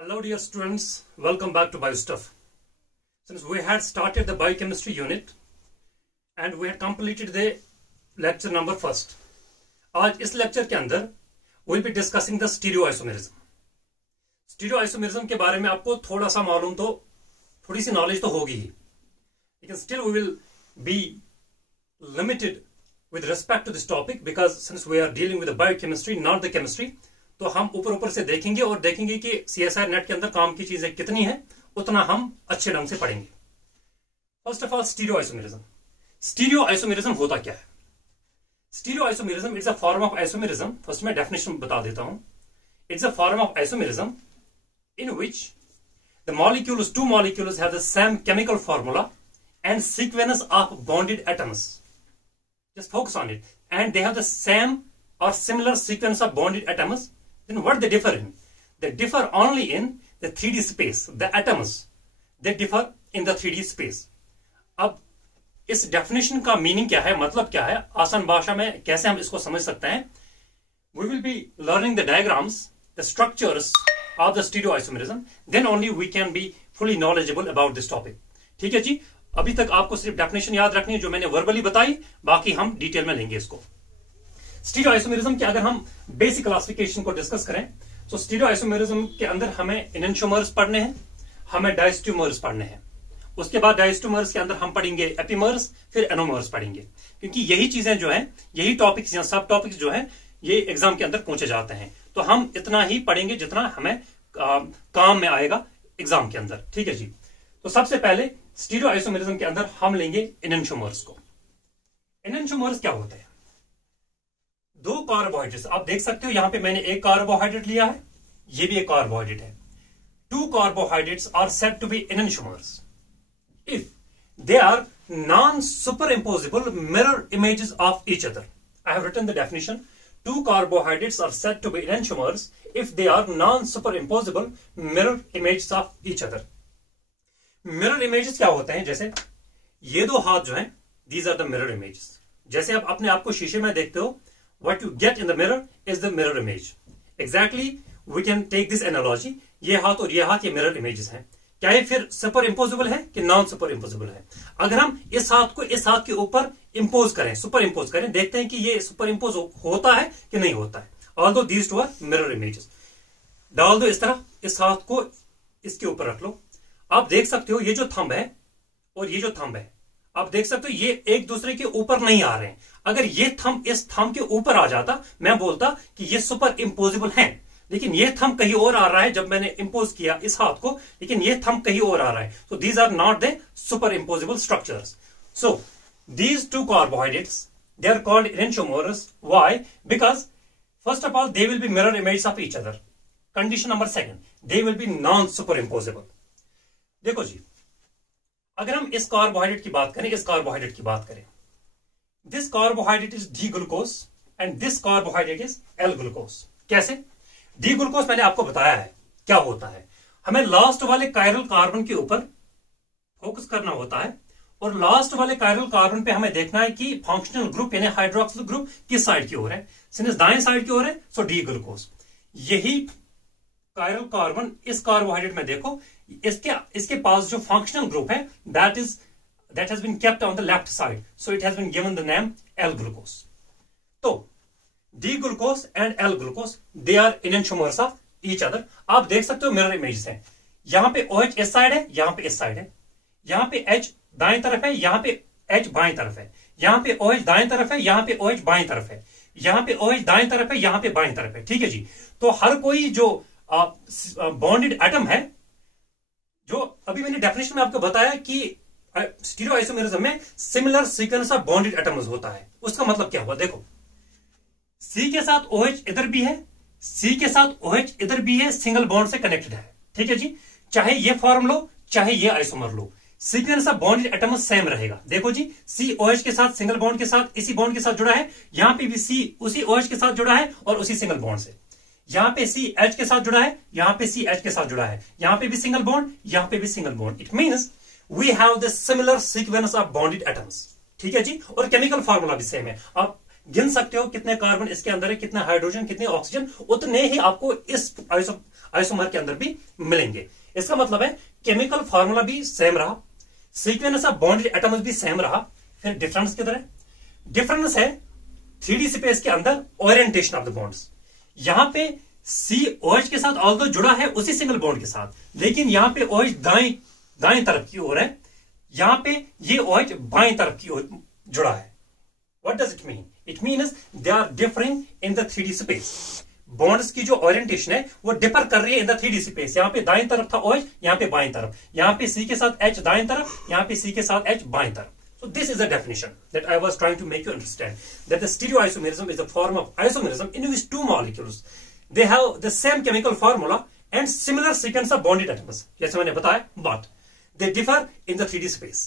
Hello dear students, welcome back to BioStuff. Since we had started the biochemistry unit and we had completed the lecture number first, आज इस lecture के अंदर we'll be discussing the stereoisomerism. Stereoisomerism के बारे में आपको थोड़ा सा मालूम तो थोड़ी सी नॉलेज तो होगी ही, लेकिन still we will be limited with respect to this topic because since we are dealing with the biochemistry, not the chemistry, तो हम ऊपर से देखेंगे और देखेंगे कि CSIR नेट के अंदर काम की चीजें कितनी है, उतना हम अच्छे ढंग से पढ़ेंगे. First of all stereoisomerism. Stereoisomerism होता क्या है? Stereoisomerism it's a form of isomerism. First मैं डेफिनेशन बता देता हूं. It's a form of isomerism in which the two molecules have the same chemical formula and sequence of bonded atoms. Just focus on it. And they have the same or similar sequence of bonded atoms. Then what they differ in? They differ only in the 3D space. The atoms, they differ in the 3D space. अब इस definition का meaning क्या है, मतलब क्या है, आसान भाषा में कैसे हम इसको समझ सकते हैं? We will be learning the diagrams, the structures of the stereoisomerism. Then only we can be fully knowledgeable about this topic. ठीक है जी. अभी तक आपको सिर्फ डेफिनेशन याद रखनी है जो मैंने वर्बली बताई, बाकी हम डिटेल में लेंगे इसको. स्टीरियोआइसोमेरिज्म के अगर हम बेसिक क्लासिफिकेशन को डिस्कस करें तो स्टीरियोआइसोमेरिज्म के अंदर हमें एनेंटियोमर्स पढ़ने हैं, हमें डायस्ट्यूमर्स पढ़ने हैं. उसके बाद डायस्ट्यूमर्स के अंदर हम पढ़ेंगे एपिमर्स, फिर एनोमर्स पढ़ेंगे, क्योंकि यही चीजें जो है, यही टॉपिक्स या सब टॉपिक्स जो है, ये एग्जाम के अंदर पूछे जाते हैं. तो हम इतना ही पढ़ेंगे जितना हमें काम में आएगा एग्जाम के अंदर. ठीक है जी. तो सबसे पहले स्टीरियोआइसोमेरिज्म के अंदर हम लेंगे एनेंटियोमर्स को. एनेंटियोमर्स क्या होते हैं? दो कार्बोहाइड्रेट्स. आप देख सकते हो यहां पे मैंने एक कार्बोहाइड्रेट लिया है, ये भी एक कार्बोहाइड्रेट है. Two carbohydrates are said to be enantiomers if they are non-superimposable mirror images of each other. I have written the definition. Two carbohydrates are said to be enantiomers if they are non-superimposable mirror images of each other. Mirror images क्या होते हैं? जैसे ये दो हाथ जो हैं, these are the mirror images. जैसे आप अपने आप को शीशे में देखते हो, what you get in the mirror is the mirror image. Exactly, we can take this analogy. ये हाथ और ये हाथ ये mirror images हैं. क्या ये फिर सुपर इंपोजिबल है कि नॉन सुपर इंपोजिबल है? अगर हम इस हाथ को इस हाथ के ऊपर इंपोज करें, सुपर इंपोज करें, देखते हैं कि ये सुपर इंपोज होता है कि नहीं होता है. Although these two are mirror images. डाल दो इस तरह, इस हाथ को इसके ऊपर रख लो. आप देख सकते हो ये जो थंब है और ये जो थंब है, आप देख सकते हो ये एक दूसरे के ऊपर नहीं आ रहे हैं. अगर ये थंब इस थंब के ऊपर आ जाता, मैं बोलता कि ये सुपर इंपोजिबल है. लेकिन ये थंब कहीं और आ रहा है जब मैंने इंपोज किया इस हाथ को, लेकिन ये थंब कहीं और आ रहा है. So these are not the superimposable structures. So these two carbohydrates they are called enantiomers. Why? Because first of all they will be mirror image of each other. Condition number second, they will be non superimposable. देखो जी, अगर हम इस carbohydrate की बात करें, इस carbohydrate की बात करें, this carbohydrate is D glucose and this carbohydrate is L glucose. कैसे? डी ग्लूकोज मैंने आपको बताया है क्या होता है. हमें लास्ट वाले कायरल कार्बन के ऊपर फोकस करना होता है और लास्ट वाले कायरल कार्बन पे हमें देखना है कि फंक्शनल ग्रुप यानी हाइड्रोक्सिल ग्रुप किस साइड की ओर है. सिंस दाएं साइड की ओर है, सो डी ग्लूकोज. यही कायरल कार्बन इस कार्बोहाइड्रेट में देखो, इसके पास जो फंक्शनल ग्रुप है that has been kept on the left side, so it has been given the name L glucose. तो D glucose and L glucose they are enantiomers of each other. आप देख सकते हो मिरर इमेजेस हैं. यहां पे OH इस side है, यहां पे इस साइड है. यहां पे H दाएं तरफ है, यहां पे H बाएं तरफ है. यहां पे OH दाएं तरफ है, यहां पे OH बाएं तरफ है. यहां पे OH दाएं तरफ है, यहां पे बाएं तरफ है. ठीक है जी. तो हर कोई जो बॉन्डेड एटम है, जो अभी मैंने डेफिनेशन में आपको बताया कि स्टीरियोआइसोमेरिज्म में similar sequence of bonded atoms होता है. उसका मतलब क्या हुआ? देखो, C के साथ OH इधर भी है, C के साथ OH इधर भी है, सिंगल बॉन्ड से कनेक्टेड है. ठीक है जी. चाहे ये फॉर्म लो, चाहे ये isomer low, sequence of bonded atoms same रहेगा. देखो जी, C OH के साथ सिंगल बॉन्ड के साथ इसी बॉन्ड के साथ जुड़ा है, यहां पे भी C उसी OH के साथ जुड़ा है और उसी सिंगल बॉन्ड से. यहां पे C H के साथ जुड़ा है, यहां पे C H के साथ जुड़ा है, यहां पे भी सिंगल बॉन्ड, यहां पे भी single bond. It means we have the similar sequence of bonded atoms. ठीक है जी. और केमिकल फॉर्मूला भी सेम है. आप गिन सकते हो कितने कार्बन इसके अंदर है, कितने हाइड्रोजन, कितने ऑक्सीजन, उतने ही आपको इस आइसोमर के अंदर भी मिलेंगे। इसका मतलब है केमिकल फॉर्मूला भी सेम रहा, सीक्वेंस ऑफ बॉन्डेड एटम्स भी सेम रहा। फिर डिफरेंस किधर है? डिफरेंस है 3D स्पेस के अंदर ओरिएंटेशन ऑफ द बॉन्ड्स। यहां पे COH के साथ ऑल्दो जुड़ा है उसी सिंगल बॉन्ड के साथ, लेकिन यहां पे OH दाएं तरफ की ओर है, यहां पे ये OH बाएं तरफ की ओर जुड़ा है। What does it mean? It means they are differing in the 3D space. Bonds की जो ओरिएंटेशन है वो डिफर कर रही है इन द 3D स्पेस। यहाँ पे दाएं तरफ था OH, यहाँ पे बाएं तरफ, यहाँ पे C के साथ H दाएं तरफ, यहाँ पे C के साथ H बाएं तरफ। So this is the definition that I was trying to make you understand, that the stereoisomerism is a form of isomerism in which two molecules they have the same chemical formula and similar sequence of bonded atoms, जैसे मैंने बताया, but they differ in the 3D space.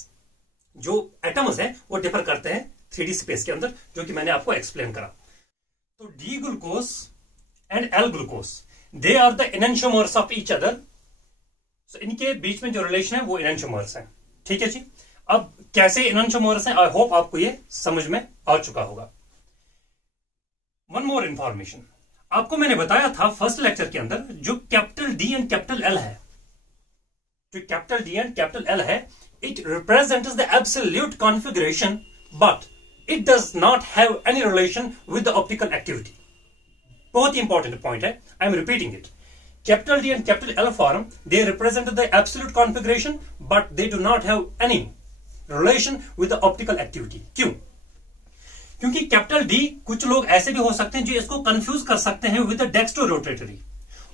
जो atoms हैं वो differ करते हैं 3D space के अंदर, जो कि मैंने आपको एक्सप्लेन करा। तो D glucose and L glucose they are the enantiomers of each other. So इनके बीच में जो रिलेशन है वो एनेंटियोमर्स है। ठीक है जी। अब कैसे एनेंटियोमर्स हैं, आई होप आपको ये समझ में आ चुका होगा। वन मोर इंफॉर्मेशन, आपको मैंने बताया था फर्स्ट लेक्चर के अंदर जो capital D and capital L है, जो capital D and capital L है, it represents the absolute configuration but it does not have any relation with the optical activity. बहुत ही इंपॉर्टेंट पॉइंट है, I am repeating it. Capital D and capital L form they represent the absolute configuration but they do not have any relation with the optical activity. क्यों? क्योंकि capital D कुछ लोग ऐसे भी हो सकते हैं जो इसको कंफ्यूज कर सकते हैं विद द डेक्स्ट्रो रोटेटरी,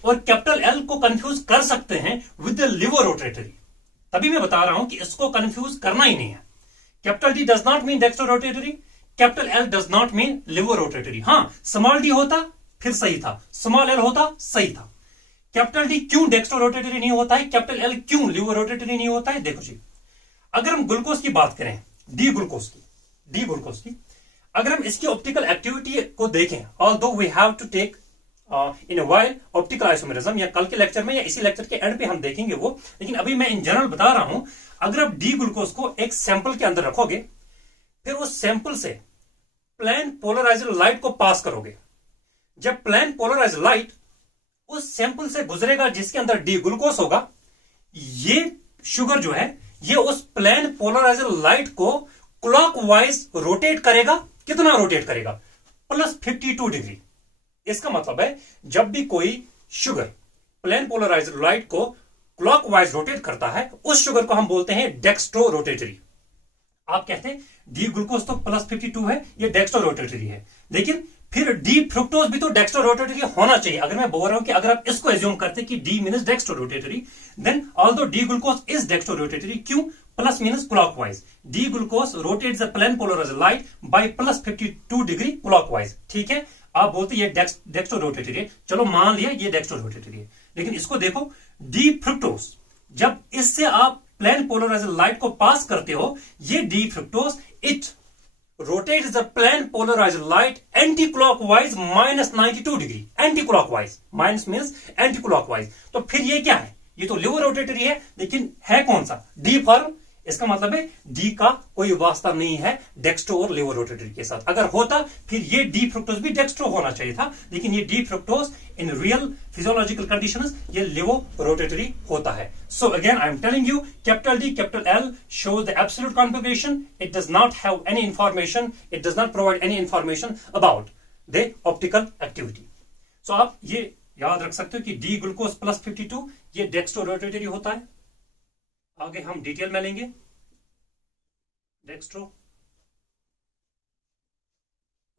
और कैपिटल एल को कंफ्यूज कर सकते हैं विद द लिवो रोटेटरी। तभी मैं बता रहा हूं कि इसको कंफ्यूज करना ही नहीं है। Capital D does not mean dextrorotatory, capital L does not mean laevorotatory. हाँ, स्मॉल डी होता फिर सही था, स्मॉल एल होता सही था। कैपिटल डी क्यों डेक्स्ट्रो रोटेटरी नहीं होता है, कैपिटल एल क्यों लिवो रोटेटरी नहीं होता है? देखो जी, अगर हम ग्लूकोज की बात करें, डी ग्लूकोज की अगर हम इसकी ऑप्टिकल एक्टिविटी को देखें, although we have to take in while optical isomerism, या कल के लेक्चर में या इसी लेक्चर के एंड पे हम देखेंगे वो, लेकिन अभी मैं इन जनरल बता रहा हूं। अगर आप डी ग्लूकोज को एक सैंपल के अंदर रखोगे, फिर उस सैंपल से प्लेन पोलराइज्ड लाइट को पास करोगे, जब प्लेन पोलराइज्ड लाइट उस सैंपल से गुजरेगा जिसके अंदर डी ग्लूकोज होगा, ये शुगर जो है ये उस प्लेन पोलराइज्ड लाइट को क्लॉकवाइज रोटेट करेगा। कितना रोटेट करेगा? +52 डिग्री। इसका मतलब है जब भी कोई शुगर प्लेन पोलराइज्ड लाइट को क्लॉकवाइज रोटेट करता है, उस शुगर को हम बोलते हैं डेक्स्ट्रो रोटेटरी। आप कहते हैं डी ग्लूकोज तो +52 है, ये डेक्स्ट्रो रोटेटरी है, लेकिन फिर डी फ्रुक्टोज भी तो डेक्स्ट्रो रोटेटरी होना चाहिए। अगर मैं बोल रहा हूं कि अगर आप इसको एज्यूम करते कि D means dextrorotatory, then although D glucose is dextrorotatory. क्यों? Plus means clockwise. D glucose rotates the plane polarised light by +52 degree clockwise. ठीक है, आप बोलते ये डेक्स्ट्रो रोटेटरी है, चलो मान लिया ये डेक्स्ट्रो रोटेटरी है, लेकिन इसको देखो, डी फ्रुक्टोज जब इससे आप प्लेन पोलराइज्ड लाइट को पास करते हो, ये D fructose it rotates the plane polarized light anti-clockwise -92 degree. anti-clockwise, minus means anti-clockwise। तो फिर ये क्या है? ये तो लिवर रोटेटरी है, लेकिन है कौन सा? D form. इसका मतलब है डी का कोई वास्ता नहीं है डेक्स्ट्रो और लिवर रोटेटरी के साथ। अगर होता फिर ये डी फ्रुक्टोज भी डेक्स्ट्रो होना चाहिए था, लेकिन ये D fructose in real physiological conditions ये लिवो रोटेटरी होता है। So again I am telling you, capital D capital L shows the absolute configuration. It does not have any information. It does not provide any information about the optical activity. So आप ये याद रख सकते हो कि D glucose +52 ये dextro rotatory होता है। आगे हम डिटेल में लेंगे। डेक्स्ट्रो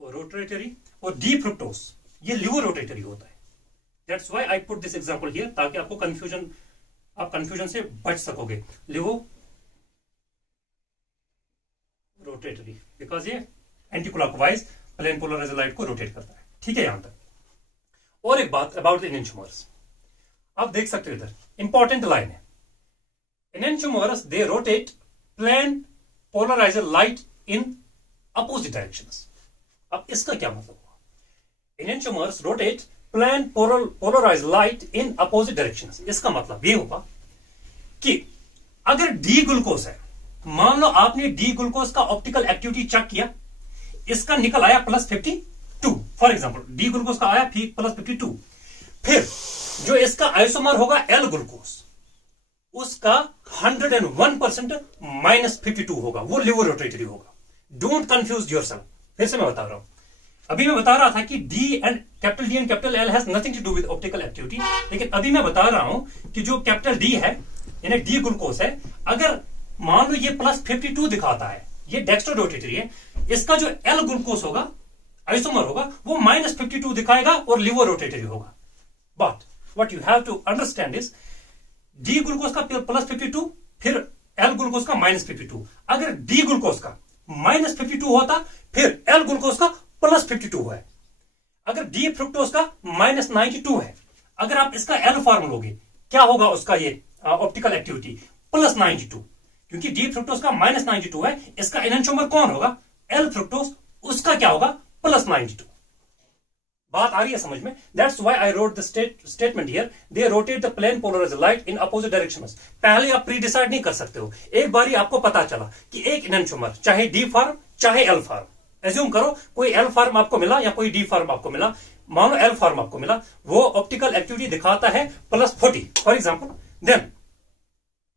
रोटेटरी और डी फ्रुक्टोज ये लिवर रोटेटरी होता है। That's why I put this example here, ताकि आपको आप कंफ्यूजन से बच सकोगे। लिवो रोटेटरी बिकॉज ये anticlockwise plane polarised light को रोटेट करता है। ठीक है, यहां तक। और एक बात अबाउट द एनेंटियोमर्स, आप देख सकते हो इधर इंपॉर्टेंट लाइन है, enantiomers they rotate plane polarised light in opposite directions. अब इसका क्या मतलब हुआ? Enantiomers rotate plane polarised light in opposite directions. इसका मतलब ये होगा कि अगर डी ग्लूकोज है, मान लो आपने डी ग्लूकोज का ऑप्टिकल एक्टिविटी चेक किया, इसका निकल आया +52। फॉर एग्जाम्पल डी ग्लूकोज का आया +52, फिर जो इसका आइसोमर होगा एल ग्लूकोज, उसका 101% -52 होगा, वो लिवर रोटेटरी होगा। Don't confuse yourself. फिर से मैं बता रहा हूं, अभी मैं बता रहा था कि D and capital L has nothing to do with optical activity, लेकिन अभी मैं बता रहा हूं कि जो कैपिटल डी है यानी डी ग्लूकोज है, अगर मान लो ये +52 दिखाता है, ये डेक्स्ट्रो रोटेटरी है, इसका जो एल ग्लूकोज होगा आइसोमर होगा वो -52 दिखाएगा और लिवर रोटेटरी होगा। But what you have to understand is D glucose का +52 फिर एल ग्लूकोज का -52। अगर डी ग्लूकोज का -52 होता फिर एल ग्लूकोज का +52 है। अगर डी फ्रुक्टोज का -92 है, अगर आप इसका एल फॉर्म लोगे क्या होगा उसका ये ऑप्टिकल एक्टिविटी +92, क्योंकि डी फ्रुक्टोज का -92 है, इसका एनेंटियोमर कौन होगा एल फ्रुक्टोज, उसका क्या होगा +92। बात आ रही है समझ में? That's why I wrote the statement here, they rotate the plane polarised light in opposite directions. पहले आप प्री डिसाइड नहीं कर सकते हो, एक बारी आपको पता चला कि एक एनेंटियोमर चाहे डी फॉर्म चाहे एल फॉर्म, एज्यूम करो कोई एल फॉर्म आपको मिला या कोई डी फॉर्म आपको मिला, मानो एल फॉर्म आपको मिला, वो ऑप्टिकल एक्टिविटी दिखाता है +40 फॉर एग्जाम्पल, देन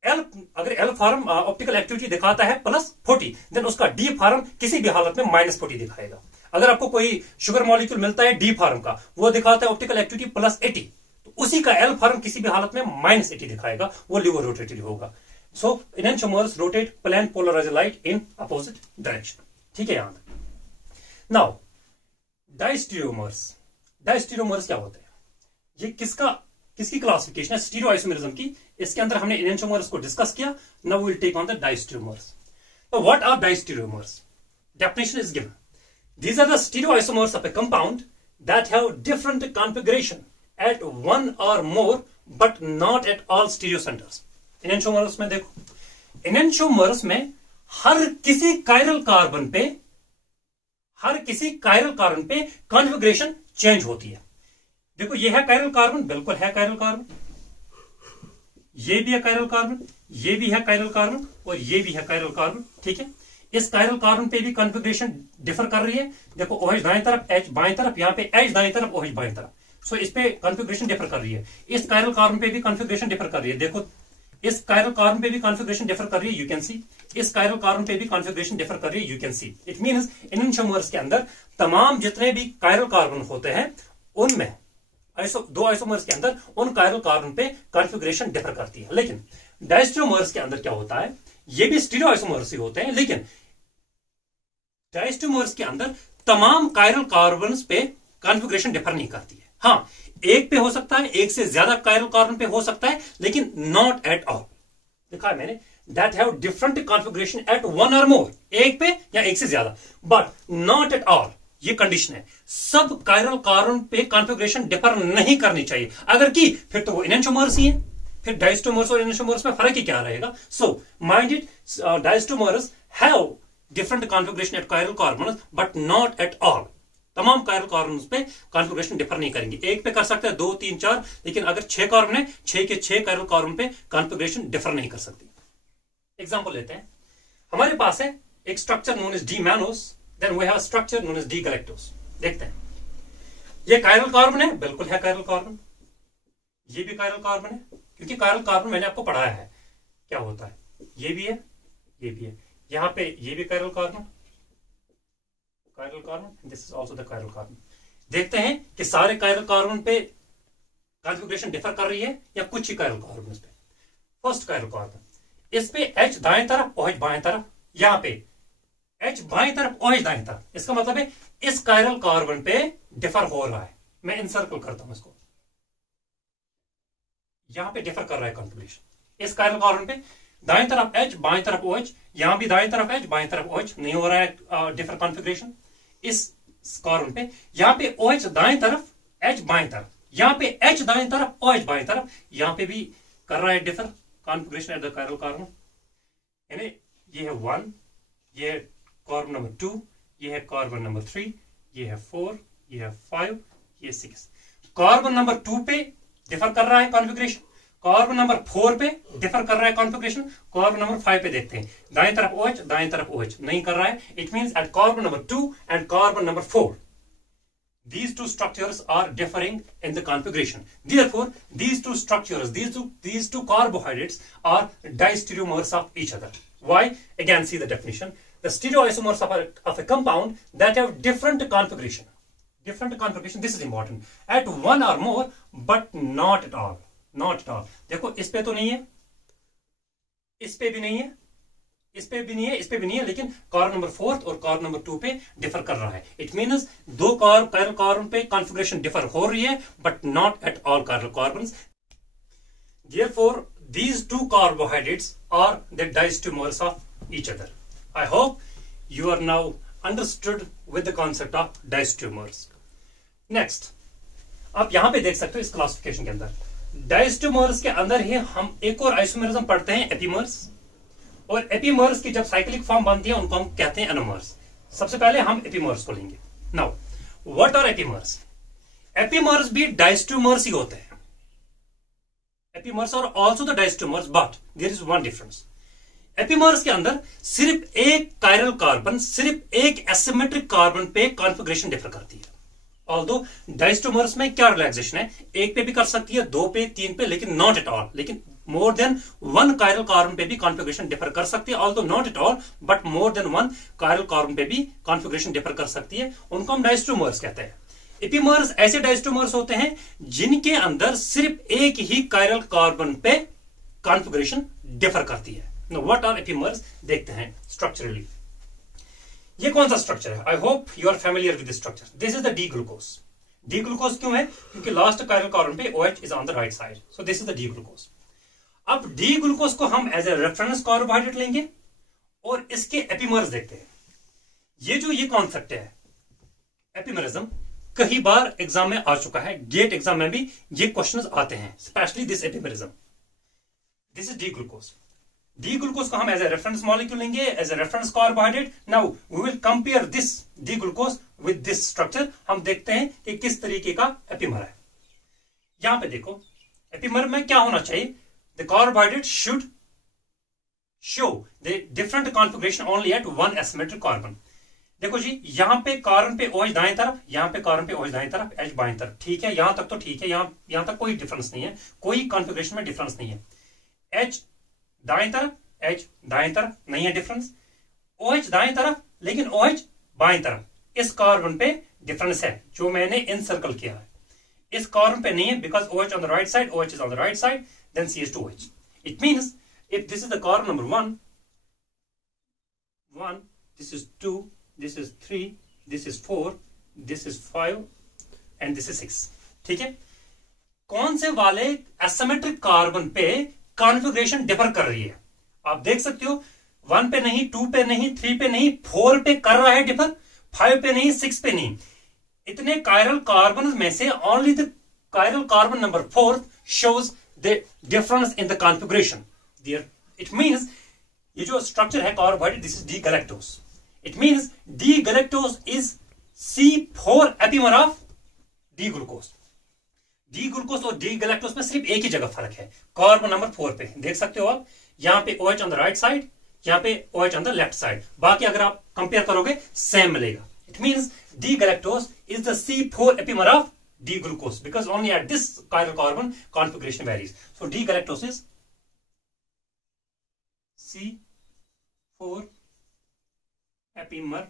एल, अगर एल फॉर्म ऑप्टिकल एक्टिविटी दिखाता है +40, देन उसका डी फॉर्म किसी भी हालत में -40 दिखाएगा। अगर आपको कोई शुगर मॉलिक्यूल मिलता है डी फॉर्म का, वो दिखाता है ऑप्टिकल एक्टिविटी +80, तो उसी का एल फॉर्म किसी भी हालत में -80 दिखाएगा, वो लिवर रोटेटरी होगा। So enantiomers rotate plane polarised light in opposite direction. ठीक है यहां तक। नाउ डायस्टीरियोमर्स, डायस्टीरियोमर्स क्या होते हैं? ये किसकी क्लासिफिकेशन है? स्टीरियोआइसोमेरिज्म की। इसके अंदर हमने एनेंटियोमर्स को डिस्कस किया। Now we will take on the diastereomers. तो what are diastereomers? Definition is given. These are the stereoisomers of a compound that have different configuration at one or more but not at all stereocenters. Enantiomers में देखो, enantiomers में हर किसी chiral carbon पे configuration change होती है। देखो ये है कायरल कार्बन, बिल्कुल है कायरल कार्बन, ये भी है कायरल कार्बन, ये भी है कायरल कार्बन और ये भी है कायरल कार्बन। ठीक है, इस कायरल कार्बन पे भी कॉन्फ़िगरेशन डिफर कर रही है। देखो OH दाएं तरफ, H बाएं तरफ, यहाँ पे H दाएं तरफ, OH बाएं तरफ। सो इस पे कॉन्फ़िगरेशन डिफर कर रही है। इस कायरल कार्बन पे भी कॉन्फ़िगरेशन डिफर कर रही है। देखो इस कायरल कार्बन पे भी कॉन्फ़िगरेशन डिफर कर रही है, यू कैन सी। इस कायरल कार्बन पे भी कॉन्फ़िगरेशन डिफर कर रही है, you can see. It means enantiomers के अंदर तमाम जितने भी कायरल कार्बन होते हैं उनमें दो आइसोमर्स के अंदर उन कायरल कार्बन पे कॉन्फ़िगरेशन डिफर करती है। लेकिन डायस्टीरियोमर्स के अंदर क्या होता है, ये भी स्टीरियो आइसोमर्स ही होते हैं, लेकिन डायस्टीरियोमर्स के अंदर तमाम कायरल कार्बन पे कॉन्फ़िगरेशन डिफर नहीं करती है। हाँ, एक पे हो सकता है, एक से ज्यादा कायरल कार्बन पे हो सकता है, लेकिन नॉट एट ऑल। लिखा है मैंने, that have different configuration at one और मोर, एक पे या एक से ज्यादा, बट नॉट एट ऑल। ये कंडीशन है, सब कायरल कार्बन पे कॉन्फ़िगरेशन डिफर नहीं करनी चाहिए। अगर की फिर तो वो एनेंटियोमर्स ही है, फिर डायस्टीरियोमर्स और एनेंटियोमर्स में फर्क ही क्या रहेगा? So mind it, diastereomers have different configuration at chiral carbon but not at all. तमाम कायरल कार्बन पे कॉन्फ़िगरेशन डिफर नहीं करेंगे। एक पे कर सकते हैं 2, 3, 4, लेकिन अगर 6 कार्बन है, 6 के 6 कायरल कार्बन पे कॉन्फ़िगरेशन डिफर नहीं कर सकती। एग्जांपल लेते हैं, हमारे पास है एक structure known as D mannose, then we have structure known as D galactose. देखते हैं, ये कायरल कार्बन है, बिल्कुल है कायरल कार्बन, ये भी कायरल कार्बन है, क्योंकि कायरल कार्बन मैंने आपको पढ़ाया है क्या होता है। ये भी है, ये भी है, यहां पे ये भी chiral carbon, this is also the chiral carbon. देखते हैं कि सारे कायरल कार्बन पे कॉन्फ़िगरेशन डिफर कर रही है या कुछ ही कायरल कार्बन पे। फर्स्ट कायरल कार्बन, इस पे H दाएं तरफ, OH बाएं तरफ, यहां पे H बाएं तरफ, OH दाएं तरफ। इसका मतलब है इस कायरल कार्बन पे डिफर हो रहा है। मैं इनसर्कल करता हूं इसको, यहां पे डिफर कर रहा है कॉन्फ़िगरेशन। इस कायरल कार्बन पे दाएं तरफ H बाएं तरफ OH, यहां भी दाएं तरफ H बाएं तरफ OH, नहीं हो रहा है डिफर कॉन्फ़िगरेशन। इस कार्बन पे यहां पे OH दाएं तरफ, H बाएं तरफ, यहां पे H दाएं तरफ, OH बाएं तरफ, यहां पे भी कर रहा है differ configuration at the chiral carbon. यानी ये है 1, ये है कार्बन नंबर 2, ये है कार्बन नंबर 3, ये है 4, ये है 5, ये 6। कार्बन नंबर 2 पे डिफर कर रहा है कॉन्फ़िगरेशन, कार्बन नंबर 4 पे डिफर कर रहा है कॉन्फ़िगरेशन, कार्बन नंबर 5 पे देखते हैं, दाएं तरफ OH दाएं तरफ OH नहीं कर रहा है। It means at carbon number 2 and carbon number 4 these two structures are differing in the configuration. Therefore, these two structures, these two carbohydrates are diastereomers of each other. Why? Again, see the definition. The stereoisomers of a compound that have different configuration. Different configuration, this is important. At one or more, but not at all. Not at all. देखो इस पे तो नहीं है, इस पे भी नहीं है, इस पे भी नहीं है, इस पे भी नहीं है, लेकिन कार्बन नंबर 4 और कार्बन नंबर 2 पे डिफर कर रहा है. इट मीन्स दो कार्बन पे कॉन्फ़िगरेशन डिफर हो रही है, but not at all carbons. Therefore, these two carbohydrates are the diastereomers of each other. I hope you are now understood with the concept of diastereomers. Next, आप यहां पे देख सकते हो इस क्लासिफिकेशन के अंदर डायस्टेरोमर्स के अंदर ही हम एक और आइसोमेरिज्म पढ़ते हैं, एपीमर्स. और एपीमर्स की जब साइक्लिक फॉर्म बनती है उनको हम कहते हैं एनोमर्स. सबसे पहले हम एपीमर्स को लेंगे. Now what are epimers? Epimers भी डायस्टेरोमर्स ही होते हैं. Epimers are also the diastereomers, but there is one difference. Epimers के अंदर सिर्फ एक कायरल कार्बन, सिर्फ एक एसिमेट्रिक कार्बन पे कॉन्फ़िगरेशन डिफर करती है. ऑल्दो डायस्टेरोमर्स में क्या रिलैक्सेशन है, एक पे भी कर सकती है, दो पे, तीन पे, लेकिन नॉट एट ऑल. लेकिन more than one chiral carbon पे भी कॉन्फ़िगरेशन डिफर कर सकती है. Although not at all, but more than one chiral carbon पे भी कॉन्फ़िगरेशन डिफर कर सकती है. उनको हम डायस्टेरोमर्स कहते हैं. एपीमर्स ऐसे डायस्टेरोमर्स होते हैं जिनके अंदर सिर्फ एक ही कायरल कार्बन पे कॉन्फ़िगरेशन डिफर करती है. व्हाट आर एपीमर्स देखते हैं स्ट्रक्चरली. ये कौन सा स्ट्रक्चर है? I hope you are familiar with this structure. This is the D glucose. D glucose क्यों है? क्योंकि लास्ट कायरल कार्बन पे OH is on the right side. So this is the D glucose. अब D glucose को हम as a reference carbohydrate लेंगे और इसके एपीमर्स देखते हैं. ये कॉन्सेप्ट है एपीमरिज्म, कई बार एग्जाम में आ चुका है. गेट एग्जाम में भी ये क्वेश्चंस आते हैं, specially this epimerism. This is D glucose. D glucose को हम एज ए रेफरेंस मॉलिक्यूल लेंगे, as a reference carbohydrate. Now we will compare this D glucose with this structure. हम देखते हैं कि किस तरीके का एपीमर है. यहां पे देखो, एपीमर में क्या होना चाहिए? The carbohydrate should show the different configuration only at one asymmetric carbon. देखो जी, यहां पे कार्बन पे OH दाएं तरफ, यहां पे कार्बन पे OH दाएं तरफ, H बाएं तरफ. ठीक है, यहां तक तो ठीक है, यहां तक कोई डिफरेंस नहीं है, कोई कॉन्फ़िगरेशन में डिफरेंस नहीं है. H दाएं तरफ, H दाएं तरफ, नहीं है डिफरेंस. OH दाएं तरफ, लेकिन OH बाएं तरफ. इस कार्बन पे डिफरेंस है जो मैंने इनसर्कल किया है. इस कार्बन पे नहीं है, because OH on the right side, OH is on the right side, then CH2OH. It means if this is the carbon number 1, this is 2, this is 3, this is 4, this is 5 and this is 6. ठीक है, कौन से वाले asymmetric carbon पे configuration differ कर रही है? आप देख सकते हो, 1 पे नहीं, 2 पे नहीं, 3 पे नहीं, 4 पे कर रहा है डिफर, 5 पे नहीं, 6 पे नहीं. इतने कायरल कार्बन में से only the chiral carbon number 4 shows the difference in the configuration. It means ये जो स्ट्रक्चर है carbohydrate, this is D galactose. It means D galactose is C4 epimer of D glucose. D glucose और D galactose में सिर्फ एक ही जगह फर्क है, कार्बन नंबर 4 पे. देख सकते हो आप, यहाँ पे OH on the right side, यहाँ पे OH on the left side. बाकी अगर आप कंपेयर करोगे सेम मिलेगा. It means D galactose is the C4 epimer of D glucose because only at this chiral carbon configuration varies. So D galactose is C4 epimer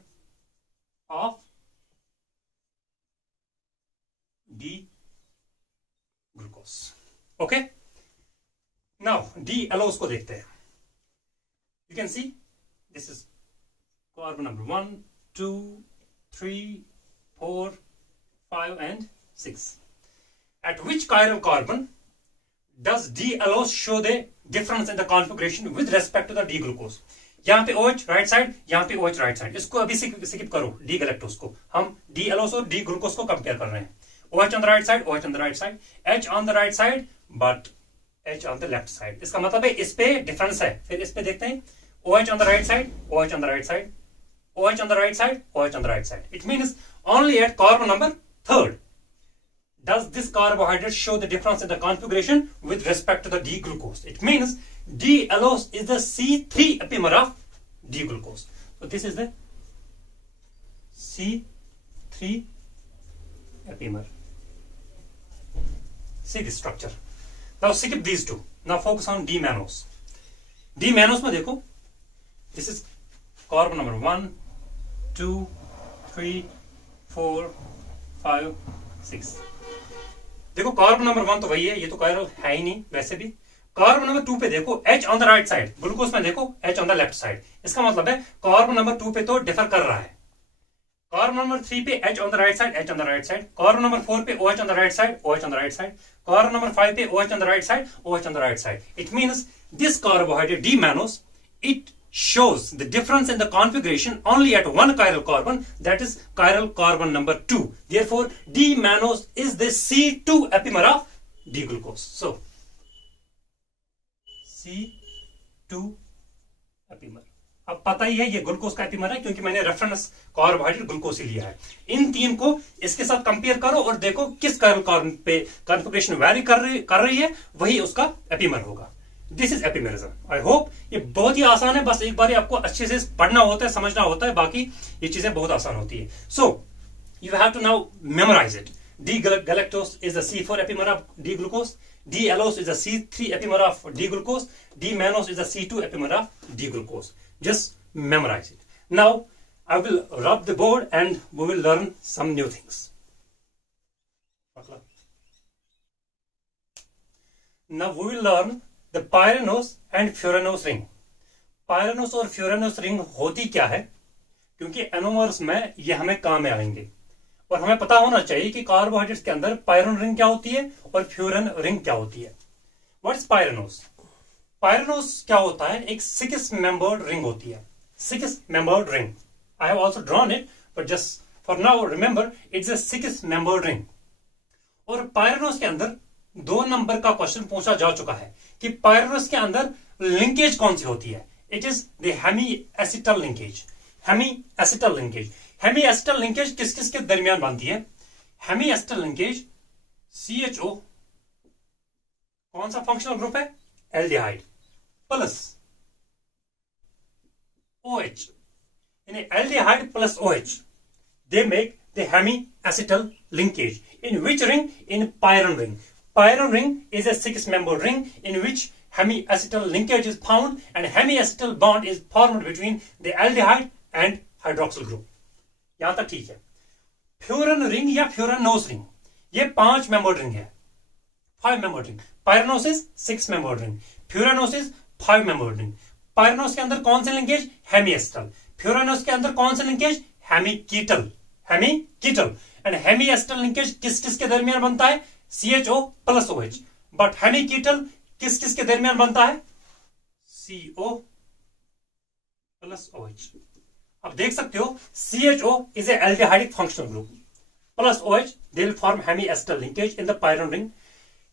of D glucose. Okay. Now D allos को देखते हैं. You can see this is carbon number 1, 2, 3, 4, 5 and 6. At which chiral carbon does D allos show the difference in the configuration with respect to the D glucose? यहाँ पे OH right side, यहाँ पे OH right side. इसको अभी skip करो, D galactose को. हम D allos और D glucose को कंपेयर कर रहे हैं. OH on the right side, OH on the right side, H on the right side, but H on the left side. इसका मतलब है इस पे डिफरेंस है. फिर इस पे देखते हैं, OH on the right side, OH on the right side, OH on the right side, OH on the right side. It means only at carbon number 3rd does this carbohydrate show the difference in the configuration with respect to the D glucose. It means D allos is the C3 epimer of D glucose. So this is the C3 epimer. See the structure. Now skip these two. Now focus on D-mannose. D-mannose में देखो, this is carbon number 1, 2, 3, 4, 5, 6. देखो carbon number 1 तो वही है, ये तो chiral है ही नहीं वैसे भी. कार्बन नंबर 2 पे देखो H on the right side, glucose में देखो H on the left side. इसका मतलब है कार्बन नंबर 2 पे तो डिफर कर रहा है. कार्बन नंबर 3 पे H on the right side, H on the right side. Carbon number 4 पे OH on the right side, OH on the right side. Carbon number 5 पे OH on the right side, OH on the right side. It means this carbohydrate D-mannose, it shows the difference in the configuration only at one chiral carbon, that is chiral carbon number 2. Therefore, D-mannose is the C2 epimer of D-glucose. So, C2 epimer. अब पता ही है ये glucose का epimer है क्योंकि मैंने reference carbohydrate glucose ही लिया है. इन तीन को इसके साथ कंपेयर करो और देखो किस कायरल कार्बन पे कॉन्फ़िगरेशन वैरी कर रही है, वही उसका एपिमर होगा. This is epimerism. I hope ये बहुत ही आसान है, बस एक बार आपको अच्छे से पढ़ना होता है, समझना होता है, बाकी ये चीजें बहुत आसान होती है. So you have to now memorize it. D galactose is the C4 epimer of D glucose. D allose is the C3 epimer of D glucose. D mannose is the C2 epimer of D glucose. Just memorize it. Now I will rub the board and we will learn some new things. Now we will learn the pyranose and furanose ring. pyranose और furanose ring होती क्या है, क्योंकि anomers में ये हमें काम में आएंगे और हमें पता होना चाहिए कि कार्बोहाइड्रेट्स के अंदर पायरन रिंग क्या होती है और फ्यूरन रिंग क्या होती है. What is pyranose? पायरनोस क्या होता है? एक 6 मेंबर्ड रिंग होती है. 6 membered ring. I have also drawn it, but just for now remember it's a 6 membered ring. और पायरनोस के अंदर 2 नंबर का क्वेश्चन पूछा जा चुका है कि पायरनोस के अंदर लिंकेज कौन सी होती है. It is the Hemy acetal linkage. Hemy acetal linkage. Hemy acetal linkage किस किस के दरमियान बनती है? हेमी एसिटल लिंकेज CHO कौन सा फंक्शनल ग्रुप है? Aldehyde plus OH. यानी aldehyde plus OH they make the Hemy acetal linkage. In which ring? In pyran ring. Pyran ring is a 6-membered ring in which hemiacetal linkage is found and hemiacetal bond is formed between the aldehyde and hydroxyl group. यहां तक ठीक है. Furan ring या फ्यूरानोस ring, ये 5 membered ring है. 5 membered ring. Pyranose is 6 membered ring. Furanose is 5 membered ring. Pyranose के अंदर कौन से लिंकेज? हेमीएसिटल. फ्यूरानोस के अंदर कौन से लिंकेज? हेमीकीटल. हेमीकीटल. एंड हेमीएसिटल लिंकेज किस किस के दरमियान बनता है? CHO plus OH. बट हेमीकीटल किस किस के दरमियान बनता है? CO plus OH. अब देख सकते हो CHO is a aldehydic functional group plus OH they will form hemiacetal linkage in the pyran ring.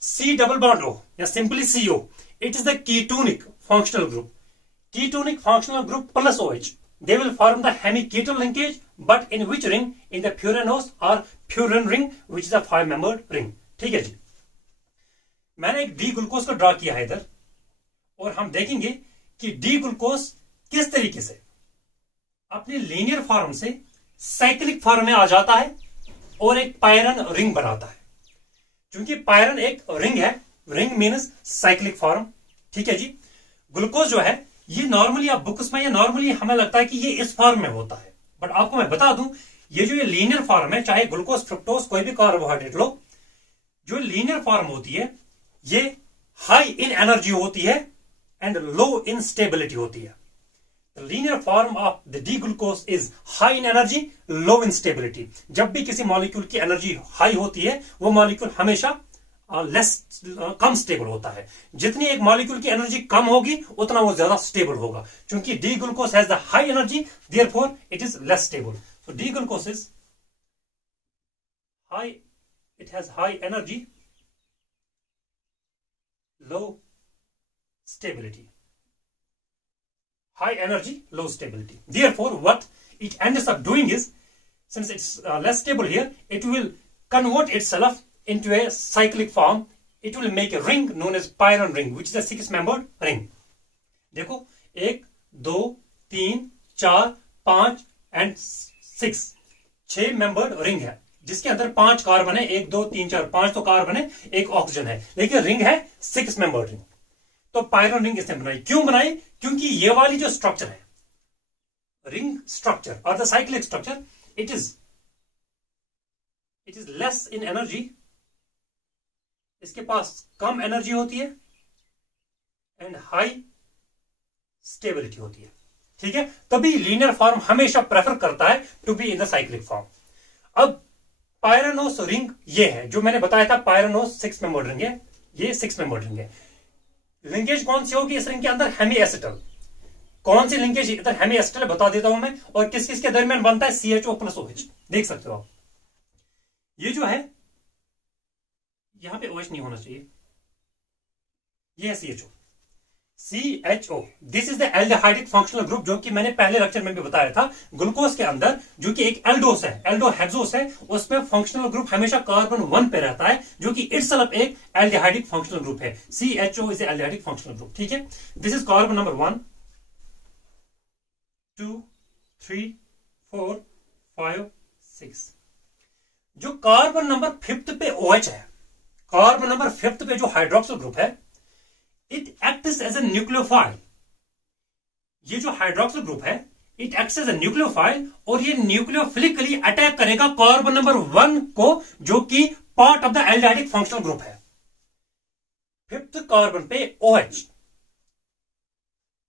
C double bond O या simply CO, it is the ketonic functional group. Ketonic functional group plus OH they will form the hemiketal linkage, but in which ring? In the furanose or furan ring, which is a 5-membered ring. ठीक है जी. मैंने एक D glucose को draw किया है इधर और हम देखेंगे कि डी ग्लूकोज किस तरीके से अपने लीनियर फॉर्म से साइक्लिक फॉर्म में आ जाता है और एक पायरन रिंग बनाता है. क्योंकि पायरन एक रिंग है, रिंग मीन्स साइक्लिक फॉर्म. ठीक है जी. ग्लूकोज जो है ये नॉर्मली आप बुक्स में या नॉर्मली हमें लगता है कि ये इस फॉर्म में होता है, बट आपको मैं बता दूं ये जो ये लीनियर फॉर्म है, चाहे ग्लूकोज फ्रुक्टोज कोई भी कार्बोहाइड्रेट लो, जो लीनियर फॉर्म होती है ये हाई इन एनर्जी होती है एंड लो इन स्टेबिलिटी होती है. The linear form of the D-glucose is high in energy, low in stability. जब भी किसी मॉलिक्यूल की एनर्जी हाई होती है वो मॉलिक्यूल हमेशा कम स्टेबल होता है. जितनी एक मॉलिक्यूल की एनर्जी कम होगी उतना वो ज्यादा स्टेबल होगा. क्योंकि D-glucose has the high energy, therefore it is less stable. So D-glucose is high, it has high energy, low stability. High energy, low stability. Therefore, what it ends up doing is, since it's less stable here, it will convert itself into a cyclic form. It will make a ring known as pyran ring, which is a 6-membered ring. देखो 1, 2, 3, 4, 5 and 6 6 membered ring है. जिसके अंदर 5 carbon है, 1 2 3 4 5 तो carbon है, एक oxygen है, लेकिन रिंग है 6 मेंबर रिंग। तो पायरोन रिंग इसने बनाई। क्यों बनाई? क्योंकि ये वाली जो स्ट्रक्चर है, रिंग स्ट्रक्चर और the cyclic structure, it is less in energy, इसके पास कम एनर्जी होती है एंड हाई स्टेबिलिटी होती है। ठीक है, तभी लीनियर फॉर्म हमेशा प्रेफर करता है to be in the cyclic form. अब पायरानोस रिंग ये है जो मैंने बताया था, पायरानोस 6 मेंबर रिंग है, ये 6 मेंबर रिंग है। लिंकेज कौन सी होगी इस रिंग के अंदर? Hemiacetal. कौन सी लिंकेज इधर हेमी एसिटल बता देता हूं मैं, और किस किस के दरमियान बनता है? CHO plus OH। देख सकते हो आप, ये जो है यहां पे OH नहीं होना चाहिए, ये है CHO। This is the aldehydic functional group, जो कि मैंने पहले लेक्चर में भी बताया था। ग्लूकोज के अंदर जो कि एक एल्डोस है, एल्डोहेक्सोस है, उसमें फंक्शनल ग्रुप हमेशा कार्बन 1 पे रहता है, जो कि इटसेल्फ एक एल्डिहाइडिक फंक्शनल ग्रुप है। CHO is aldehydic functional group. ठीक है, दिस इज कार्बन नंबर 1 2 3 4 5 6। जो कार्बन नंबर 5 पे OH है, कार्बन नंबर 5 पे जो हाइड्रोक्सिल ग्रुप है, it acts as a nucleophile. ये जो हाइड्रोक्सिल ग्रुप है, it acts as a nucleophile, और ये न्यूक्लियोफिलिकली अटैक करेगा कार्बन नंबर 1 को, जो कि part of the aldehydic functional group है। 5th कार्बन पे OH,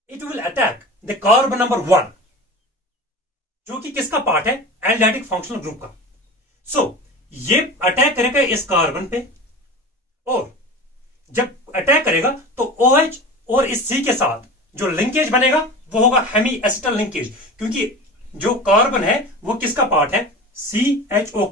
it will attack the carbon number 1, जो कि किसका पार्ट है? एल्डिहाइडिक फंक्शनल ग्रुप का। सो ये अटैक करेगा इस कार्बन पे, और जब अटैक करेगा तो OH और इस C के साथ जो लिंकेज बनेगा वो होगा हेमी एसिटल लिंकेज, क्योंकि जो कार्बन है वो किसका पार्ट है? CHO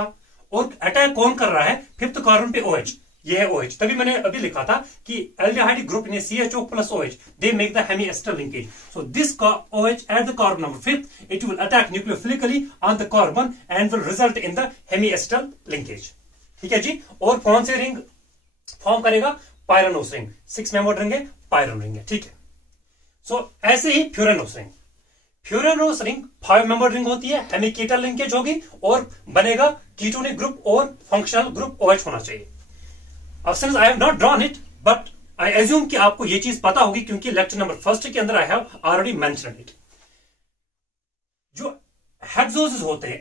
का। और अटैक कौन कर रहा है? 5th कार्बन पे OH, ये है OH। तभी मैंने अभी लिखा था कि aldehydic group in CHO plus OH, they make the Hemy acetal linkage. So this OH at the carbon number 5, it will attack nucleophilically on the carbon and will result in the Hemy acetal linkage. ठीक है जी। और कौन से ring form करेगा? पायरानोस ring. 6 member ring है, पायरन ring है। ठीक है। सो ऐसे ही फ्यूरानोस रिंग, 5 मेंबर रिंग होती है, हेमिकीटल लिंकेज होगी और बनेगा कीटोनिक ग्रुप और फंक्शनल ग्रुप OH होना चाहिए। अब since I have not drawn it, but I assume कि आपको ये चीज पता होगी, क्योंकि लेक्चर नंबर 1 के अंदर I have already mentioned it. जो हेक्सोसिस होते हैं,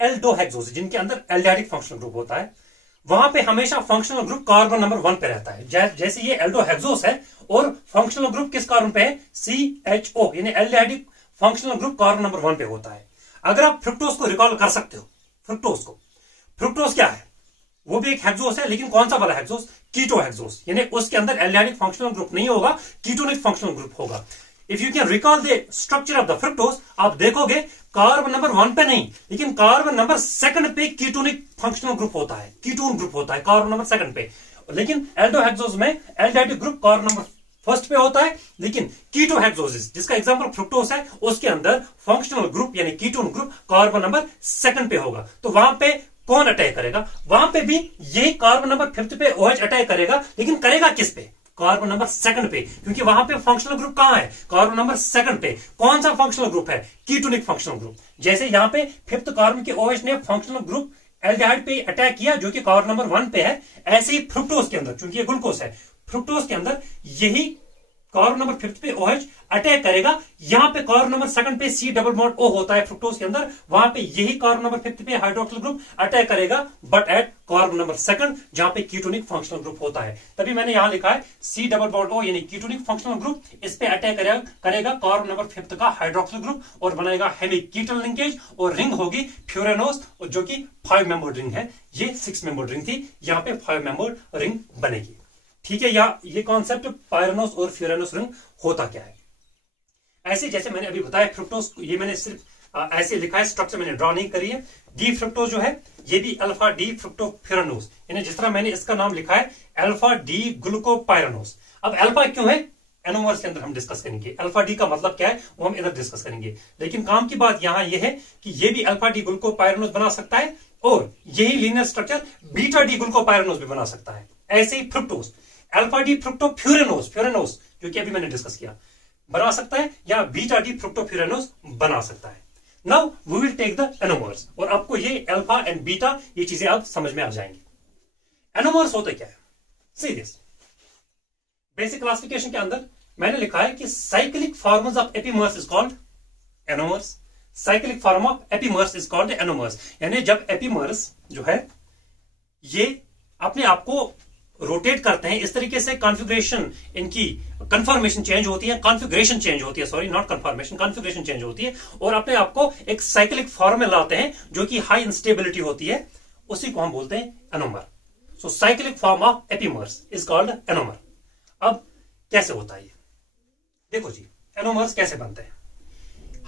एल्डोहेक्सोसिस, जिनके अंदर एल्डिहाइडिक फंक्शनल ग्रुप होता है, वहां पे हमेशा फंक्शनल ग्रुप कार्बन नंबर 1 पे रहता है। जैसे ये एल्डोहेक्सोस है और फंक्शनल ग्रुप किस कार्बन पे है? CHO, यानी aldehydic functional group carbon number 1 पे होता है। अगर आप फ्रुक्टोज को रिकॉल कर सकते हो, फ्रुक्टोज क्या है? वो भी एक हेक्सोस है, लेकिन कौन सा वाला हेक्सोस? कीटो हेक्सोस, यानी उसके अंदर एल्डिहाइडिक फंक्शनल ग्रुप नहीं होगा, कीटोनिक फंक्शनल ग्रुप होगा। If you can recall the structure of the fructose, आप देखोगे कार्बन नंबर 1 पे नहीं, लेकिन कार्बन नंबर 2 पे कीटोनिक फंक्शनल ग्रुप होता है, कीटोन ग्रुप होता है कार्बन नंबर 2 पे। लेकिन एल्डोहेक्सोस में एल्डिहाइडिक ग्रुप कार्बन नंबर 1 पे होता है, लेकिन कीटोहेक्सोसिस, जिसका एग्जांपल फ्रुक्टोज है, उसके अंदर फंक्शनल ग्रुप यानी कीटोन ग्रुप कार्बन नंबर 2 पे होगा। तो वहां पे कौन अटैक करेगा? वहां पे भी यही कार्बन नंबर 5 पे OH अटैक करेगा, लेकिन करेगा किस पे? कार्बन नंबर 2 पे, क्योंकि वहां पे फंक्शनल ग्रुप कहां है? कार्बन नंबर 2 पे। कौन सा फंक्शनल ग्रुप है? Ketonic functional group. जैसे यहां पे 5th कार्बन के OH ने फंक्शनल ग्रुप एल्डिहाइड पे अटैक किया, जो कि कार्बन नंबर 1 पे है, ऐसे ही फ्रुक्टोज के अंदर, क्योंकि ये ग्लूकोज है, फ्रुक्टोज के अंदर यही कार्बन नंबर 5 पे OH अटैक करेगा। यहां पे कार्बन नंबर 2 पे C डबल बॉन्ड O होता है फ्रुक्टोज के अंदर, वहां पे यही कार्बन नंबर 5 पे हाइड्रोक्सिल ग्रुप अटैक करेगा, बट एट कार्बन नंबर 2 जहां पे कीटोनिक फंक्शनल ग्रुप होता है। तभी मैंने यहां लिखा है C डबल बॉन्ड O, यानी कीटोनिक फंक्शनल ग्रुप, इस पे अटैक करेगा कार्बन नंबर 5 का हाइड्रोक्सिल ग्रुप और बनाएगा हेमिकीटल लिंकेज, और रिंग होगी फ्यूरानोस, जो कि 5 मेंबर रिंग है। ये 6 मेंबर रिंग थी, यहां पे 5 मेंबर रिंग बनेगी। ठीक है, या ये कॉन्सेप्ट पायरानोस और फ्यूरानोस रिंग होता क्या है? ऐसे जैसे मैंने अभी बताया फ्रुक्टोज, ये मैंने सिर्फ ऐसे लिखा है, स्ट्रक्चर मैंने ड्रॉ नहीं करी है। डी फ्रुक्टोज जो है, ये भी अल्फा डी फ्रुक्टोफ्यूरानोस, यानी जिस तरह मैंने इसका नाम लिखा है अल्फा डी ग्लूकोपायरानोस। अब अल्फा क्यों है, एनोमर्स के अंदर हम डिस्कस करेंगे। अल्फा डी का मतलब क्या है वो हम इधर डिस्कस करेंगे, लेकिन काम की बात यहां ये है कि ये भी अल्फा डी ग्लूकोपायरानोस बना सकता है, और यही लीनियर स्ट्रक्चर बीटा डी ग्लूकोपायरानोस भी बना सकता है। ऐसे ही फ्रुक्टोज अल्फा डी फ्रुक्टोफ्यूरानोस, जो कि अभी मैंने डिस्कस किया, बना सकता है, या बीटा डी फ्रुक्टोफ्यूरानोस बना सकता है। Now we will take the anomers, और आपको ये अल्फा एंड बीटा ये चीजें आप समझ में आ जाएंगी। एनोमर्स होते क्या है, सी दिस। बेसिक क्लासिफिकेशन के अंदर मैंने लिखा है कि cyclic forms of epimers is called anomers. Cyclic form of epimers is called anomers, यानी जब एपीमर्स जो है ये अपने आप को रोटेट करते हैं, इस तरीके से कॉन्फ़िगरेशन इनकी कन्फर्मेशन चेंज होती है, कॉन्फ़िगरेशन चेंज होती है, sorry not conformation, configuration change होती है, और अपने आप को एक साइक्लिक फॉर्म में लाते हैं जो कि हाई इंस्टेबिलिटी होती है, उसी को हम बोलते हैं anomer. So cyclic form of epimers is called anomer. अब कैसे होता है ये, देखो जी एनोमर्स कैसे बनते हैं।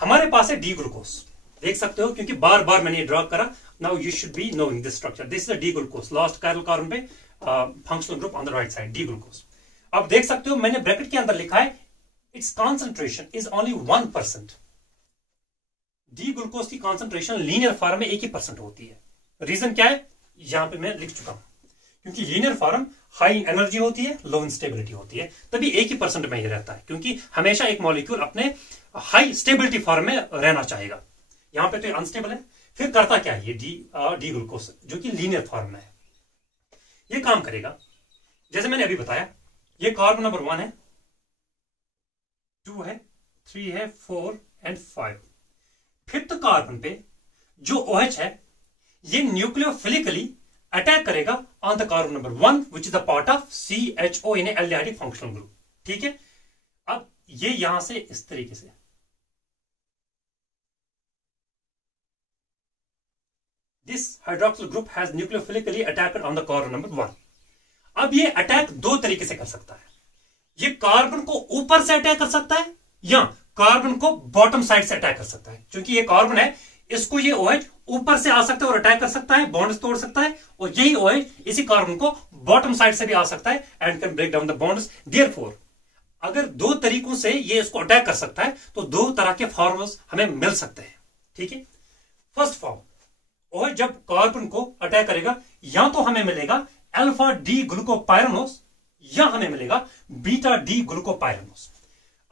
हमारे पास है डी ग्लूकोस, देख सकते हो क्योंकि बार बार मैंने ड्रॉ करा। Now you should be knowing this structure. This is D glucose, last chiral carbon पे functional group on the right side, D glucose. अब देख सकते हो मैंने ब्रैकेट के अंदर लिखा है it's concentration is only 1%। D glucose की कॉन्सेंट्रेशन लीनियर फॉर्म में 1% होती है। रीजन क्या है यहां पे मैं लिख चुका हूं, क्योंकि लीनियर फॉर्म हाई एनर्जी होती है, लो इंस्टेबिलिटी होती है, तभी 1% में ही रहता है, क्योंकि हमेशा एक मॉलिक्यूल अपने हाई स्टेबिलिटी फॉर्म में रहना चाहेगा। यहां पे तो अनस्टेबल है। फिर करता क्या है ये डी ग्लूकोस जो कि लीनियर फॉर्म में है, ये काम करेगा जैसे मैंने अभी बताया। ये कार्बन नंबर 1 है, 2 है, 3 है, 4 एंड 5। फिफ्थ कार्बन पे जो OH है ये न्यूक्लियोफिलिकली अटैक करेगा on the carbon number 1 which is the part of CHO in aldehydic functional group. ठीक है, अब ये यहां से इस तरीके से this hydroxyl group has nucleophilically attacked on the carbon number 1। अब ये अटैक दो तरीके से कर सकता है, ये कार्बन को ऊपर से अटैक कर सकता है या कार्बन को बॉटम साइड से अटैक कर सकता है। क्योंकि ये कार्बन है, इसको ये OH ऊपर से आ सकता है और अटैक कर सकता है, बॉन्ड्स तोड़ सकता है, और यही OH इसी कार्बन को बॉटम साइड से भी आ सकता है and can break down the bonds. Therefore अगर दो तरीकों से ये इसको अटैक कर सकता है तो दो तरह के फॉर्म्स हमें मिल सकते हैं। ठीक है, फर्स्ट फॉर्म OH जब कार्बन को अटैक करेगा या तो हमें मिलेगा अल्फा डी ग्लूकोपाइरानोस या हमें मिलेगा बीटा डी ग्लूकोपाइरानोस।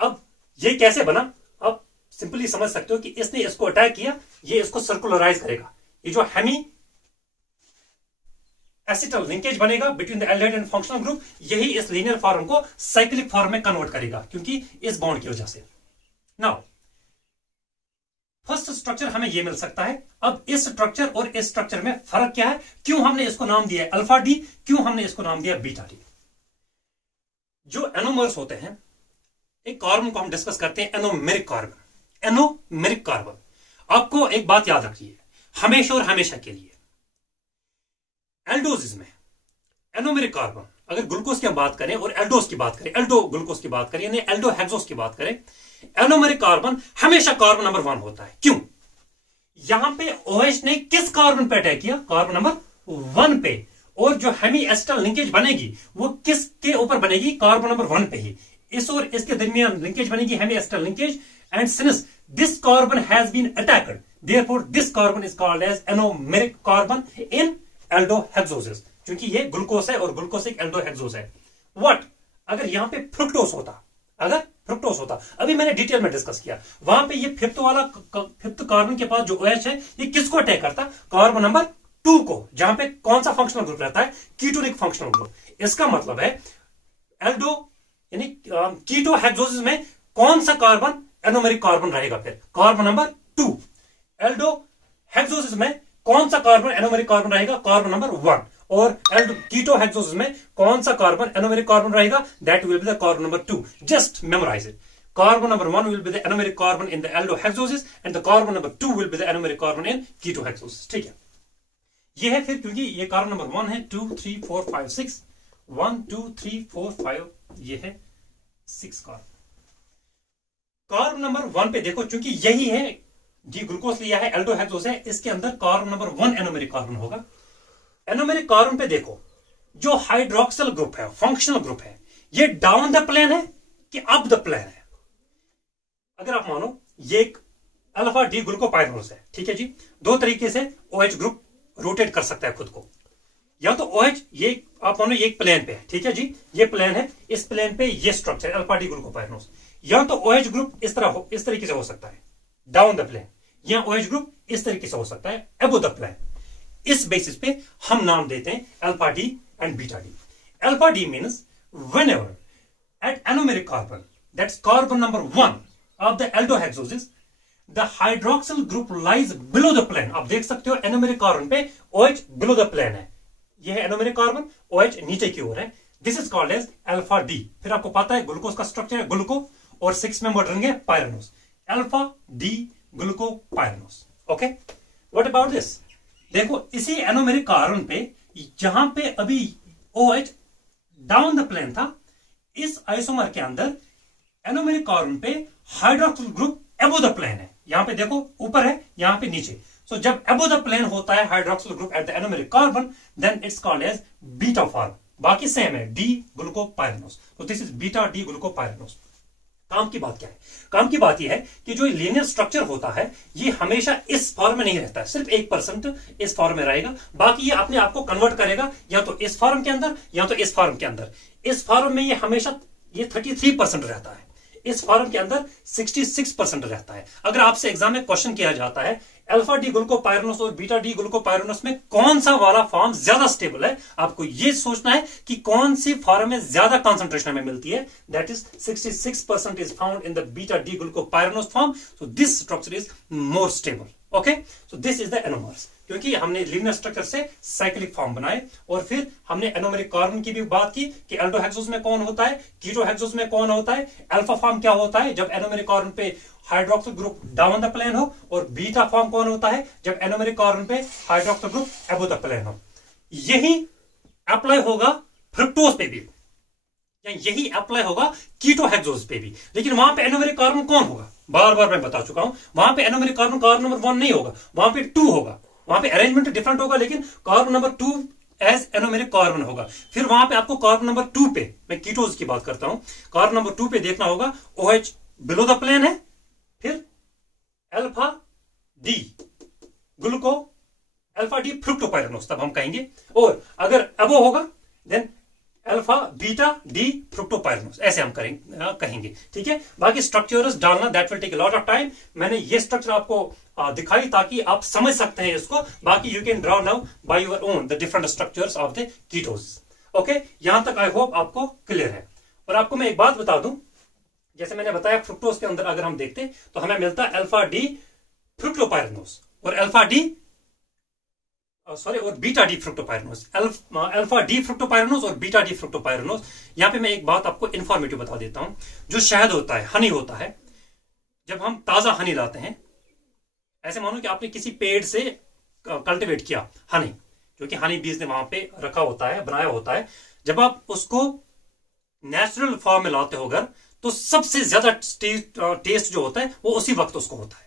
अब ये कैसे बना, अब सिंपली समझ सकते हो कि इसने इसको अटैक किया, ये इसको सर्कुलराइज करेगा। ये जो हेमी एसिटल लिंकेज बनेगा between the aldehyde and functional group, यही इस लीनियर फॉर्म को साइक्लिक फॉर्म में कन्वर्ट करेगा, क्योंकि इस बॉन्ड की वजह से। नाउ फर्स्ट स्ट्रक्चर हमें यह मिल सकता है। अब इस स्ट्रक्चर और इस स्ट्रक्चर में फर्क क्या है, क्यों हमने इसको नाम दिया है अल्फा डी, क्यों हमने इसको नाम दिया बीटा डी। जो एनोमर्स होते हैं, एक कार्बन को हम डिस्कस करते हैं एनोमेरिक कार्बन। एनोमेरिक कार्बन, आपको एक बात याद रखिए हमेशा और हमेशा के लिए, एल्डोजिस में एनोमेरिक कार्बन, अगर ग्लूकोज की हम बात करें और एल्डोज की बात करें, एल्डो ग्लूकोज की बात करें यानी एल्डो हेक्सोस की बात करें, एनोमेरिक कार्बन हमेशा कार्बन नंबर 1 होता है। क्यों, यहां पे OH ने किस कार्बन पे अटैक किया, कार्बन नंबर 1 पे, और जो हेमी एसिटल लिंकेज बनेगी वो किसके ऊपर बनेगी, कार्बन नंबर 1 पे ही। इस और इसके दरमियान लिंकेज बनेगी hemi acetal linkage, and since this carbon has been attacked therefore this carbon is called as anomeric carbon in aldohexoses, क्योंकि ये ग्लूकोज है और ग्लूकोज एक एल्डोहेक्सोस है। व्हाट अगर यहां पे फ्रुक्टोज होता, अगर फ्रुक्टोज होता, अभी मैंने डिटेल में डिस्कस किया, वहां पे ये फिफ्थ कार्बन के पास जो OH है ये किसको अटैक करता, कार्बन नंबर 2 को, जहां पे कौन सा फंक्शनल ग्रुप रहता है, कीटोनिक फंक्शनल ग्रुप। इसका मतलब है एल्डो यानी कीटोहेक्सोसिस में कौन सा कार्बन एनोमेरिक कार्बन रहेगा, फिर कार्बन नंबर 2। एल्डो हेक्सोसिस में कौन सा कार्बन एनोमेरिक कार्बन रहेगा, कार्बन नंबर 1। और कीटोहेक्सोसिस में कौन सा कार्बन एनोमेरिक कार्बन रहेगा, that will be the carbon number 2। Just memorize it, carbon number 1 will be the anomeric carbon in the aldohexoses and the carbon number 2 will be the anomeric carbon in ketohexoses. ठीक है, ये है फिर, क्योंकि ये carbon number 1 है, 2 3 4 5 6, 1 2 3 4 5, ये है 6 कार्बन। कार्बन नंबर 1 पे देखो, चूंकि यही है डी ग्लूकोज लिया है, एल्डोहेक्सोस है, इसके अंदर कार्बन नंबर 1 एनोमेरिक कार्बन होगा। एनोमेरिक कार्बन पे देखो जो हाइड्रोक्सिल ग्रुप है, फंक्शनल ग्रुप है, ये डाउन द प्लेन है कि अप द प्लेन है। अगर आप मानो ये एक अल्फा डी ग्लूकोपाइरानोस है, ठीक है जी, दो तरीके से OH ग्रुप रोटेट कर सकता है खुद को। या तो OH ये आप मानो ये एक प्लेन पे है, ठीक है जी, ये प्लेन है, इस प्लेन पे ये स्ट्रक्चर अल्फा डी ग्लूकोपाइरानोस, या तो OH ग्रुप इस तरीके से हो सकता है डाउन द प्लेन, या OH ग्रुप इस तरीके से हो सकता है अबो द प्लेन। इस बेसिस पे हम नाम देते हैं alpha D and beta D. Alpha D means whenever at anomeric carbon, that's carbon number 1 of the aldohexoses, the hydroxyl group lies below the plane। आप देख सकते हो anomeric carbon पे OH below the plane है, ये है anomeric carbon, OH नीचे की ओर है। This is called as alpha D। फिर आपको पता है ग्लूकोज का स्ट्रक्चर है ग्लूको और 6 मेंबर रिंग है pyranose, alpha D gluco pyranose. Okay, what about this? देखो इसी एनोमेरिक कार्बन पे जहां पे अभी OH डाउन द प्लेन था, इस आइसोमर के अंदर एनोमेरिक कार्बन पे hydroxyl group above the plane है। यहां पे देखो ऊपर है, यहां पे नीचे। सो जब अबो द प्लेन होता है hydroxyl group at the anomeric carbon, then it's called as beta form. बाकी सेम है, डी ग्लूकोपायरानोस। तो this is beta D glucopyranose. काम की बात क्या है? काम की बात यह है कि जो लीनियर स्ट्रक्चर होता है ये हमेशा इस फॉर्म में नहीं रहता है, सिर्फ 1% इस फॉर्म में रहेगा, बाकी ये अपने आप को कन्वर्ट करेगा या तो इस फॉर्म के अंदर या तो इस फॉर्म के अंदर। इस फॉर्म में ये हमेशा ये 33% रहता है, इस फॉर्म के अंदर 66% रहता है। अगर आपसे एग्जाम में क्वेश्चन किया जाता है अल्फा डी ग्लूकोपायरानोस और बीटा डी ग्लूकोपायरानोस में कौन सा वाला फॉर्म ज्यादा स्टेबल है, आपको यह सोचना है कि कौन सी फॉर्म में ज्यादा कंसंट्रेशन में मिलती है। That is 66% is found in the beta D glucopyranose form. So this structure is more stable. Okay, so this is the anomers, क्योंकि हमने लीनियर स्ट्रक्चर से साइक्लिक फॉर्म बनाए और फिर हमने एनोमेरिक कार्बन की भी बात की कि एल्डोहेक्सोस में कौन होता है, कीटोहेक्सोस में कौन होता है, अल्फा फॉर्म क्या होता है जब एनोमेरिक कार्बन पे hydroxyl group down the plane हो, और बीटा फॉर्म कौन होता है जब एनोमेरिक कार्बन पे hydroxyl group above the plane हो। यही अप्लाई होगा फ्रुक्टोज पे भी, या यही अप्लाई होगा कीटोहेक्सोस पे भी। लेकिन वहां पे एनोमेरिक कार्बन कौन होगा, बार बार मैं बता चुका हूं, वहां पे एनोमेरिक कार्बन कार्बन नंबर 1 नहीं होगा, वहां पे 2 होगा। वहां पे अरेंजमेंट डिफरेंट होगा, लेकिन carbon number 2 as anomeric carbon होगा। फिर वहां पे आपको कार्बन नंबर 2 पे, मैं कीटोज की बात करता हूं, कार्बन नंबर 2 पे देखना होगा OH बिलो द प्लेन है, फिर alpha D gluco, alpha D fructopyranose तब हम कहेंगे, और अगर अबो होगा then alpha beta D fructopyranose, ऐसे हम कहेंगे। ठीक है, बाकी स्ट्रक्चर्स डालना that will take a lot of time. मैंने ये स्ट्रक्चर आपको दिखाई ताकि आप समझ सकते हैं इसको। बाकी you can draw now by your own the different structures of the कीटोज। Okay, यहां तक आई होप आपको क्लियर है। और आपको मैं एक बात बता दूं, जैसे मैंने बताया फ्रुक्टोज के अंदर अगर हम देखते तो हमें मिलता है अल्फा डी फ्रुक्टोपायरानोस और अल्फा डी और बीटा डी फ्रुक्टोपायरानोस, अल्फा डी फ्रुक्टोपायरानोस और बीटा डी फ्रुक्टोपायरानोस। यहां पे मैं एक बात आपको इंफॉर्मेटिव बता देता हूं, जो शहद होता है, हनी होता है, जब हम ताजा हनी लाते हैं, ऐसे मानो कि आपने किसी पेड़ से कल्टीवेट किया हनी, जो कि हनी बीज ने वहां पे रखा होता है, बनाया होता है, जब आप उसको नेचुरल फॉर्म में लाते हो घर, तो सबसे ज्यादा टेस्ट जो होता है वो उसी वक्त उसको होता है।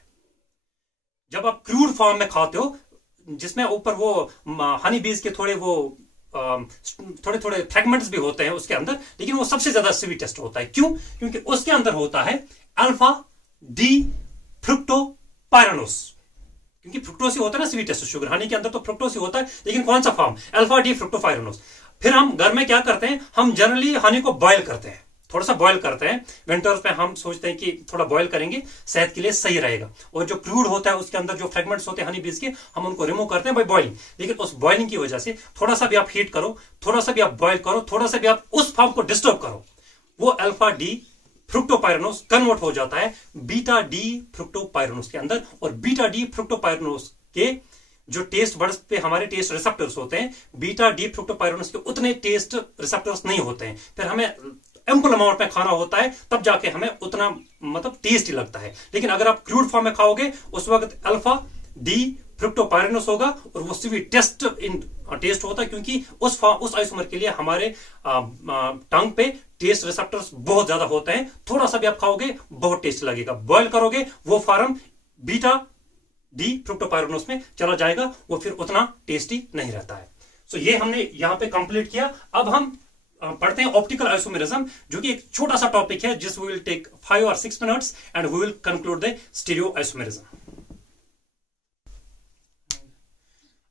जब आप क्रूड फॉर्म में खाते हो, जिसमें ऊपर वो हनी बीज के थोड़े थोड़े फ्रेगमेंट्स भी होते हैं उसके अंदर, लेकिन वो सबसे ज्यादा स्वीटेस्ट होता है। क्यों? क्योंकि उसके अंदर होता है अल्फा डी फ्रुक्टोपायरानोस, क्योंकि फ्रुक्टोस ही होता है ना स्वीटेस्ट शुगर, हनी के अंदर तो फ्रुक्टोस ही होता है, लेकिन कौन सा फॉर्म? Alpha D फ्रुक्टोपायरानोस। फिर हम घर में क्या करते हैं, हम जनरली हनी को बॉयल करते हैं, थोड़ा सा बॉयल करते हैं। विंटर्स में हम सोचते हैं कि थोड़ा बॉयल करेंगे, सेहत के लिए सही रहेगा। और जो क्रूड होता है उसके अंदर जो फ्रेगमेंट्स होते हैं हनी बीज के, हम उनको रिमूव करते हैं बाय बॉइलिंग। लेकिन उस बॉइलिंग की वजह से थोड़ा सा भी आप हीट करो, थोड़ा सा भी आप बॉयल करो, थोड़ा सा भी आप उस फॉर्म को डिस्टर्ब करो, वो अल्फा डी फ्रुक्टोपायरानोस कन्वर्ट हो जाता है बीटा डी फ्रुक्टोपायरानोस के अंदर। और बीटा डी फ्रुक्टोपायरानोस के जो टेस्ट बड्स पे हमारे टेस्ट रिसेप्टर्स होते हैं, बीटा डी फ्रुक्टोपायरानोस के उतने टेस्ट रिसेप्टर्स नहीं होते हैं। फिर हमें एम्पल अमाउंट में खाना होता है, तब जाके हमें उतना मतलब टेस्टी लगता है। लेकिन अगर आप क्रूड फॉर्म में खाओगे, उस वक्त अल्फा डी फ्रुक्टोपायरानोस होगा और वो स्वीट टेस्ट होता है, क्योंकि उस आइसोमर के लिए हमारे टंग पे टेस्ट रिसेप्टर्स बहुत ज्यादा होते हैं। थोड़ा सा भी आप खाओगे बहुत टेस्ट लगेगा, बॉयल करोगे वो फॉर्म बीटा डी फ्रुक्टोपायरानोस में चला जाएगा, वो फिर उतना टेस्टी नहीं रहता है। सो ये हमने यहां पे कंप्लीट किया। अब हम पढ़ते हैं ऑप्टिकल आइसोमेरिज्म, जो कि एक छोटा सा टॉपिक है, जिस we will take 5 or 6 minutes and we will conclude the stereoisomerism.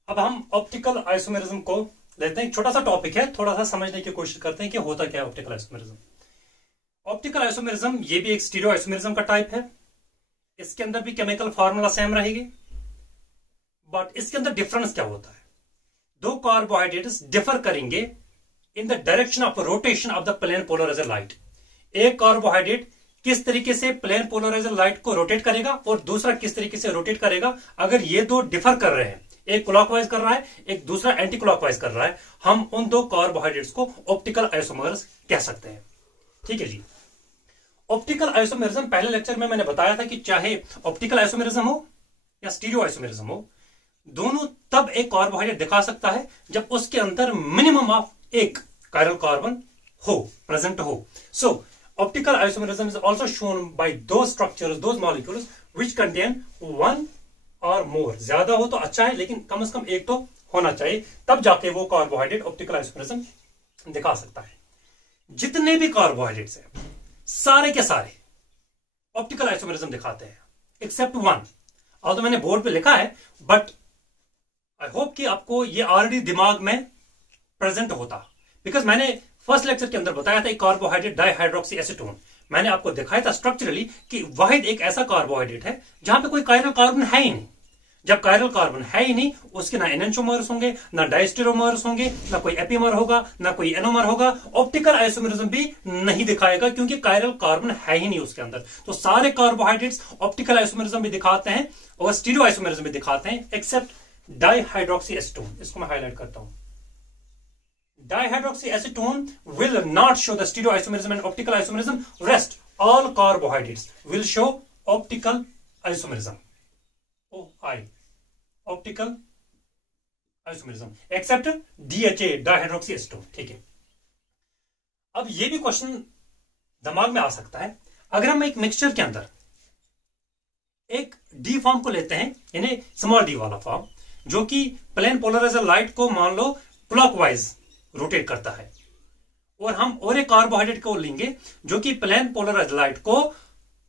अब हम ऑप्टिकल आइसोमेरिज्म को लेते हैं, छोटा सा टॉपिक है, थोड़ा सा समझने की कोशिश करते हैं कि होता क्या है ऑप्टिकल आइसोमेरिज्म। ऑप्टिकल आइसोमेरिज्म ये भी एक स्टीरियो आइसोमेरिज्म का टाइप है। इसके अंदर भी केमिकल फार्मूला सेम रहेगी, बट इसके अंदर डिफरेंस क्या होता है? दो कार्बोहाइड्रेट्स डिफर करेंगे in the direction of rotation of the plane polarizer light. एक कार्बोहाइड्रेट किस तरीके से प्लेन पोलराइजर लाइट को रोटेट करेगा और दूसरा किस तरीके से रोटेट करेगा। अगर ये दो डिफर कर रहे हैं, एक क्लॉकवाइज कर रहा है, एक दूसरा एंटी क्लॉकवाइज कर रहा है, हम उन दो कार्बोहाइड्रेट्स को ऑप्टिकल आइसोमर्स कह सकते हैं। ठीक है जी। ऑप्टिकल आइसोमेरिज्म पहले लेक्चर में मैंने बताया था कि चाहे ऑप्टिकल आइसोमेरिज्म हो या स्टीरियो आइसोमेरिज्म हो, दोनों तब एक कार्बोहाइड्रेट दिखा सकता है जब उसके अंदर मिनिमम ऑफ एक कायरल कार्बन हो, प्रेजेंट हो। So optical isomerism is also shown by those structures, those molecules which contain one और मोर। ज्यादा हो तो अच्छा है, लेकिन कम से कम एक तो होना चाहिए, तब जाके वो कार्बोहाइड्रेट ऑप्टिकल आइसोमेरिज्म दिखा सकता है। जितने भी कार्बोहाइड्रेट्स हैं सारे के सारे ऑप्टिकल आइसोमेरिज्म दिखाते हैं एक्सेप्ट वन। ऑल्दो मैंने बोर्ड पे लिखा है, बट आई होप कि आपको ये ऑलरेडी दिमाग में प्रेजेंट होता, बिकॉज मैंने फर्स्ट लेक्चर के अंदर बताया था कार्बोहाइड्रेट डाइहाइड्रोक्सी एसीटोन। मैंने आपको दिखाया था स्ट्रक्चरली कि वाहिद एक ऐसा कार्बोहाइड्रेट है जहां पे कोई कायरल कार्बन है ही नहीं। जब कायरल कार्बन है ही नहीं, उसके ना एनेंटियोमर्स होंगे, ना डायस्टेरोमर्स होंगे, ना कोई एपीमर होगा, ना कोई एनोमर होगा। ऑप्टिकल आइसोमेरिज्म भी नहीं दिखाएगा क्योंकि कायरल कार्बन है ही नहीं उसके अंदर। तो सारे कार्बोहाइड्रेट्स ऑप्टिकल आइसोमेरिज्म भी दिखाते हैं और स्टीरियो आइसोमेरिज्म भी दिखाते हैं एक्सेप्ट डाइहाइड्रोक्सी एसीटोन। इसको मैं हाईलाइट करता हूं। Dihydroxy acetone will not show the stereoisomerism and optical isomerism. Rest all carbohydrates will show optical isomerism. OI, optical isomerism, except DHA, dihydroxy acetone. ठीक है। अब ये भी क्वेश्चन दिमाग में आ सकता है, अगर हम एक मिक्सचर के अंदर एक डी फॉर्म को लेते हैं, यानी स्मॉल डी वाला फॉर्म, जो कि प्लेन पोलराइजर लाइट को मान लो क्लॉकवाइज रोटेट करता है, और हम और एक कार्बोहाइड्रेट को लेंगे जो कि प्लेन पोलराइज्ड लाइट को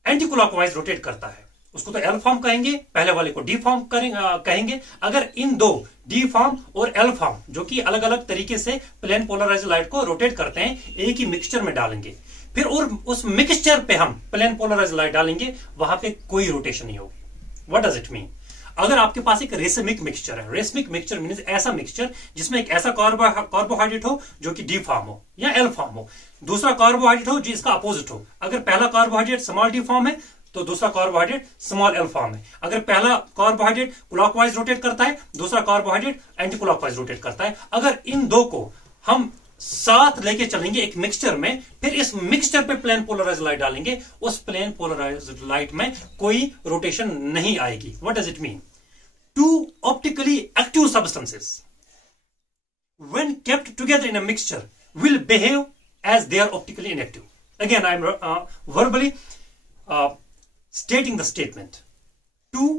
एंटी क्लॉकवाइज रोटेट करता है, उसको तो एल फॉर्म कहेंगे, पहले वाले को डी फॉर्म कहेंगे। अगर इन दो डी फॉर्म और एल फॉर्म जो कि अलग अलग तरीके से प्लेन पोलराइज्ड लाइट को रोटेट करते हैं, एक ही मिक्सचर में डालेंगे, फिर और उस मिक्सचर पे हम प्लेन पोलराइज्ड लाइट डालेंगे, वहां पे कोई रोटेशन नहीं होगी। What does it mean? अगर आपके पास एक रेसमिक मिक्सचर है, रेसमिक मिक्सचर मींस ऐसा मिक्सचर जिसमें एक ऐसा कार्बोहाइड्रेट हो जो कि डी फॉर्म हो या एल फॉर्म हो, दूसरा कार्बोहाइड्रेट हो जो इसका अपोजिट हो। अगर पहला कार्बोहाइड्रेट स्मॉल डी फॉर्म है तो दूसरा कार्बोहाइड्रेट स्मॉल एल फॉर्म है। अगर पहला कार्बोहाइड्रेट क्लॉकवाइज रोटेट करता है, दूसरा कार्बोहाइड्रेट एंटी क्लॉकवाइज रोटेट करता है। अगर इन दो को हम साथ लेके चलेंगे एक मिक्सचर में, फिर इस मिक्सचर पे प्लेन पोलराइज्ड लाइट डालेंगे, उस प्लेन पोलराइज्ड लाइट में कोई रोटेशन नहीं आएगी। What does it mean? Two optically active substances, when kept together in a mixture, will behave as they are optically inactive. Again, I am verbally stating the statement. Two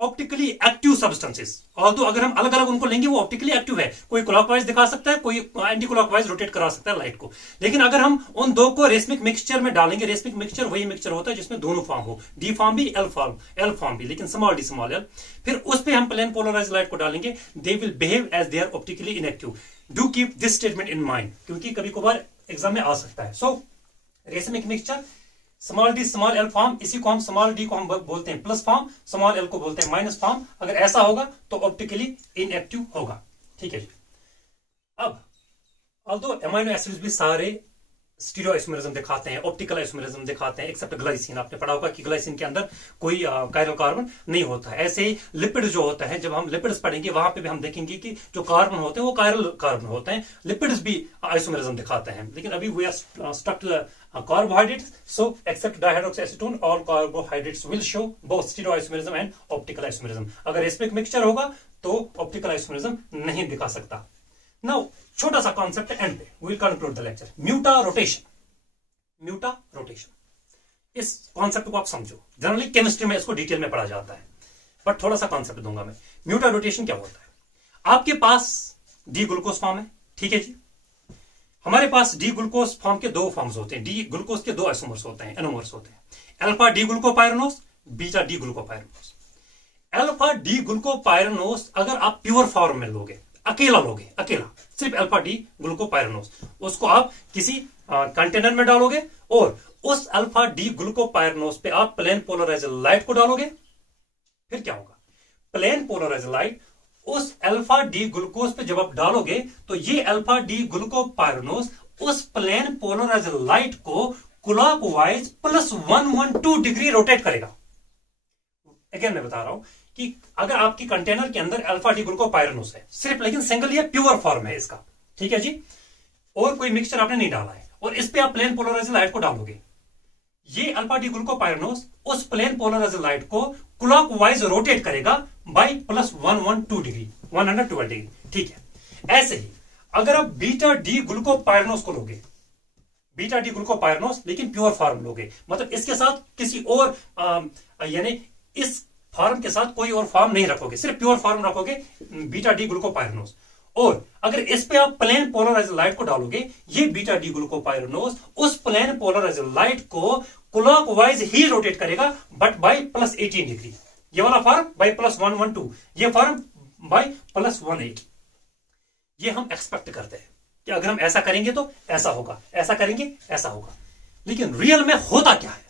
optically active substances, although अगर हम अलग अलग उनको लेंगे वो optically active है, कोई clockwise दिखा सकता है, कोई एंटी क्लॉकवाइज रोटेट करा सकता है लाइट को। लेकिन अगर हम उन दो को रेसमिक मिक्सचर में डालेंगे, रेसमिक मिक्सचर वही मिक्सचर होता है जिसमें दोनों फॉर्म हो, डी फॉर्म भी एल फॉर्म भी, लेकिन स्मॉल डी स्मॉल एल, फिर उस पर हम प्लेन पोलराइज्ड लाइट को डालेंगे, they will behave as they are optically inactive. Do keep this statement in mind, क्योंकि कभी कभार एग्जाम में आ सकता है। So racemic mixture small D small L form, इसी को हम स्मॉल डी को हम बोलते हैं प्लस फॉर्म, स्मॉल एल को बोलते हैं माइनस फॉर्म। अगर ऐसा होगा तो ऑप्टिकली इनएक्टिव होगा। ठीक है जी। अब ऑल्दो अमीनो एसिड्स भी सारे स्टीरियो आइसोमेरिज्म दिखाते हैं, ऑप्टिकल आइसोमेरिज्म दिखाते हैं, एक्सेप्ट ग्लाइसिन। आपने पढ़ा होगा कि ग्लाइसिन के अंदर कोई कायरल कार्बन नहीं होता है। ऐसे ही लिपिड जो होता है, जब हम लिपिड्स पढ़ेंगे वहां पे भी हम देखेंगे कि जो कार्बन होते हैं वो कायरल कार्बन होते हैं। लिपिड्स भी आइसोमेरिज्म दिखाते हैं, लेकिन अभी we are stuck to carbohydrates. So except dihydroxyacetone, all carbohydrates will show both stereoisomerism and optical isomerism. अगर रेसमिक मिक्सचर होगा तो ऑप्टिकल आइसोमेरिज्म नहीं दिखा सकता। नाउ छोटा सा कॉन्सेप्ट एंड पे, we will conclude the lecture. Mutarotation, mutarotation, इस कॉन्सेप्ट को आप समझो। जनरली केमिस्ट्री में इसको डिटेल में पढ़ा जाता है, बट थोड़ा सा कॉन्सेप्ट दूंगा मैं। म्यूटा रोटेशन क्या होता है? आपके पास डी ग्लूकोज फॉर्म है, ठीक है जी। हमारे पास डी ग्लूकोज फॉर्म के दो फॉर्म्स होते हैं, डी ग्लूकोज के दो आइसोमर्स होते हैं, एनोमर्स होते हैं, alpha D glucopyranose, beta D glucopyranose. Alpha D glucopyranose अगर आप प्योर फॉर्म में लोगे, अकेला लोगे, अकेला सिर्फ अल्फा डी ग्लूकोपाइरानोस, उसको आप किसी कंटेनर में डालोगे और उस अल्फा डी ग्लूकोपाइरानोस पे आप प्लेन पोलराइज्ड लाइट को डालोगे। फिर क्या होगा, प्लेन पोलराइज्ड लाइट उस अल्फा डी ग्लूकोज पे जब आप डालोगे तो ये अल्फा डी ग्लूकोपाइरानोस उस प्लेन पोलराइज्ड लाइट को क्लॉकवाइज +112 डिग्री रोटेट करेगा। अगेन मैं बता रहा हूं कि अगर आपकी कंटेनर के अंदर अल्फा डी ग्लूकोपाइरानोस है सिर्फ, लेकिन सिंगल या प्योर फॉर्म है इसका, ठीक है जी, और कोई मिक्सचर आपने नहीं डाला है, और इस पे आप प्लेन पोलराइज्ड लाइट को डालोगे, ये अल्फा डी ग्लूकोपाइरानोस उस प्लेन पोलराइज्ड लाइट को क्लॉकवाइज रोटेट करेगा बाय +112 डिग्री, 112 डिग्री, ठीक है। ऐसे ही अगर आप बीटा डी ग्लूकोपाइरानोस को लोगे, बीटा डी ग्लूकोपाइरानोस लेकिन प्योर फॉर्म लोगे, मतलब इसके साथ किसी और यानी इस फॉर्म के साथ कोई और फॉर्म नहीं रखोगे, सिर्फ प्योर फॉर्म रखोगे बीटा डी ग्लूकोपाइरानोस, और अगर इस पे आप प्लेन पोलराइज्ड लाइट को डालोगे, ये बीटा डी ग्लूकोपाइरानोस उस प्लेन पोलराइज्ड लाइट को क्लॉकवाइज ही रोटेट करेगा बट बाय +18 डिग्री। ये वाला फॉर्म बाय +112, ये फॉर्म बाय +18। ये हम एक्सपेक्ट करते हैं कि अगर हम ऐसा करेंगे तो ऐसा होगा, ऐसा करेंगे ऐसा होगा, लेकिन रियल में होता क्या है,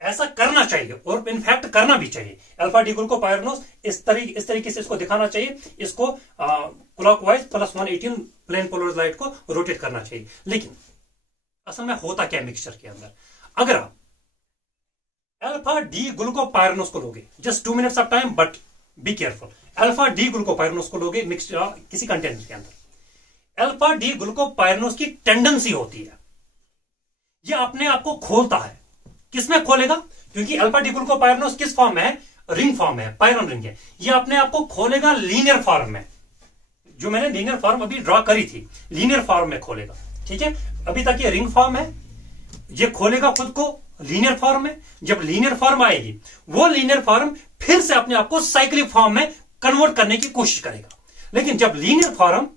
ऐसा करना चाहिए और इनफैक्ट करना भी चाहिए। अल्फा डी ग्लूकोपाइरानोस इस तरीके से इसको दिखाना चाहिए, इसको क्लॉकवाइज +118 प्लेन पोलराइज्ड लाइट को रोटेट करना चाहिए। लेकिन असल में होता क्या मिक्सचर के अंदर, अगर आप अल्फा डी ग्लूकोपाइरानोस को लोगे, just 2 minutes of time but be careful, alpha D glucopyranose को लोगे मिक्सचर किसी कंटेनर के अंदर, अल्फा डी ग्लूकोपाइरानोस की टेंडेंसी होती है, ये अपने आप को खोलता है। किसमें खोलेगा, क्योंकि अल्फा डी ग्लूकोपाइरानोस किस फॉर्म में है, रिंग फॉर्म में है, पायरन रिंग है, ये अपने आप को खोलेगा लीनियर फॉर्म में, जो मैंने लीनियर फॉर्म अभी ड्रॉ करी थी, लीनियर फॉर्म में खोलेगा, ठीक है। अभी तक ये रिंग फॉर्म है, ये खोलेगा खुद को लीनियर फॉर्म में, जब लीनियर फॉर्म आएगी वो लीनियर फॉर्म फिर से अपने आप को साइक्लिक फॉर्म में कन्वर्ट करने की कोशिश करेगा। लेकिन जब लीनियर फॉर्म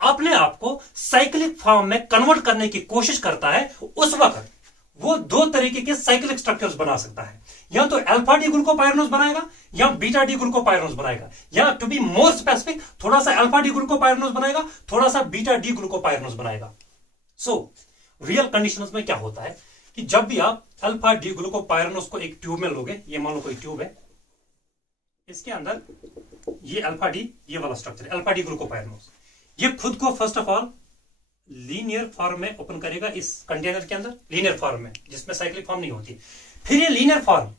अपने आप को साइक्लिक फॉर्म में कन्वर्ट करने की कोशिश करता है, उस वक्त वो 2 तरीके के साइक्लिक स्ट्रक्चर्स बना सकता है, या तो अल्फा डी ग्लूकोपाइरानोस बनाएगा या बीटा डी ग्लूकोपाइरानोस बनाएगा, या टू बी मोर स्पेसिफिक थोड़ा सा अल्फा डी ग्लूकोपाइरानोस बनाएगा, थोड़ा सा बीटा डी ग्लूकोपाइरानोस बनाएगा। सो रियल कंडीशंस में क्या होता है कि जब भी आप अल्फा डी ग्लूकोपाइरानोस को एक ट्यूब में लोगे, ये मान लो कोई ट्यूब है, इसके अंदर ये अल्फा डी, ये वाला स्ट्रक्चर अल्फा डी ग्लूकोपाइरानोस, ये खुद को first of all linear form में ओपन करेगा, इस कंटेनर के अंदर लीनियर फॉर्म में जिसमें साइक्लिक फॉर्म नहीं होती। फिर ये लीनियर फॉर्म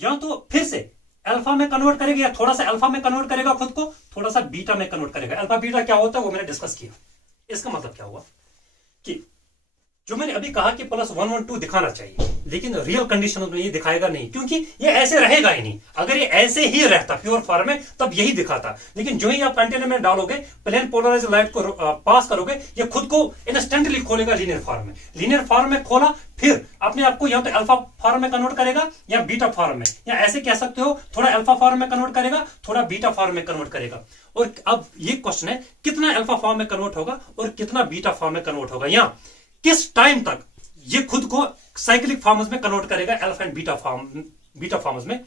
या तो फिर से अल्फा में कन्वर्ट करेगा, या थोड़ा सा अल्फा में कन्वर्ट करेगा खुद को, थोड़ा सा बीटा में कन्वर्ट करेगा। अल्फा बीटा क्या होता है वो मैंने डिस्कस किया। इसका मतलब क्या हुआ कि जो मैंने अभी कहा कि +112 दिखाना चाहिए, लेकिन रियल कंडीशन में ये दिखाएगा नहीं, क्योंकि ये ऐसे रहेगा ही नहीं। अगर ये ऐसे ही रहता प्योर फॉर्म में तब यही दिखाता, लेकिन जो ही आप कंटेनर में डालोगे, प्लेन पोलराइज्ड लाइट को पास करोगे, ये खुद को इंस्टेंटली खोलेगा लीनियर फॉर्म में। लीनियर फॉर्म में खोला, फिर अपने आप को या तो अल्फा फॉर्म में कन्वर्ट करेगा या बीटा फॉर्म में, या ऐसे कह सकते हो थोड़ा अल्फा फॉर्म में कन्वर्ट करेगा, थोड़ा बीटा फॉर्म में कन्वर्ट करेगा। और अब ये क्वेश्चन है कितना अल्फा फॉर्म में कन्वर्ट होगा और कितना बीटा फॉर्म में कन्वर्ट होगा, या किस टाइम तक ये खुद को साइक्लिक फॉर्म्स में कन्वर्ट करेगा, अल्फा एंड बीटा फॉर्म्स में।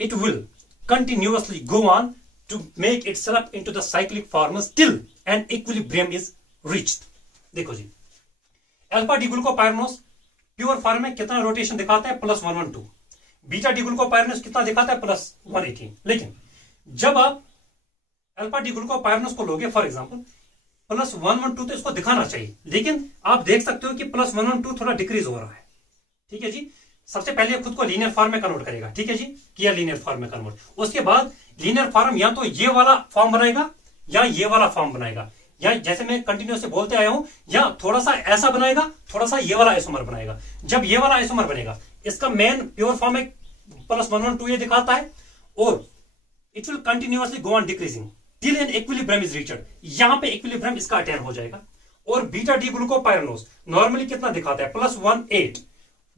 It will continuously go on to make itself into the cyclic forms till an equilibrium is reached. देखो जी, alpha D glucopyranose pure form में कितना रोटेशन दिखाता है, +112। बीटा डी ग्लूकोपाइरानोस कितना दिखाता है, +118। लेकिन जब आप अल्फा डी ग्लूकोपाइरानोस को लोगे, फॉर एग्जाम्पल +112 तो इसको दिखाना चाहिए, लेकिन आप देख सकते हो कि +112 थोड़ा डिक्रीज हो रहा है, ठीक है जी। सबसे पहले खुद को लीनियर फॉर्म में कन्वर्ट करेगा, ठीक है जी, किया लीनियर फॉर्म में कन्वर्ट। उसके बाद लीनियर फॉर्म या तो ये वाला फॉर्म बनाएगा या ये वाला फॉर्म बनाएगा, या जैसे मैं कंटिन्यूअसली बोलते आया हूं, या थोड़ा सा ऐसा बनाएगा, थोड़ा सा ये वाला आइसोमर बनाएगा। जब ये वाला आइसोमर बनेगा, इसका मेन प्योर फॉर्म में +112 ये दिखाता है, और it will continuously go on decreasing till an equilibrium is reached. यहां पे इक्विलिब्रियम इसका अटेन हो जाएगा। और बीटा डी ग्लूकोपाइरानोस नॉर्मली कितना दिखाता है, +18।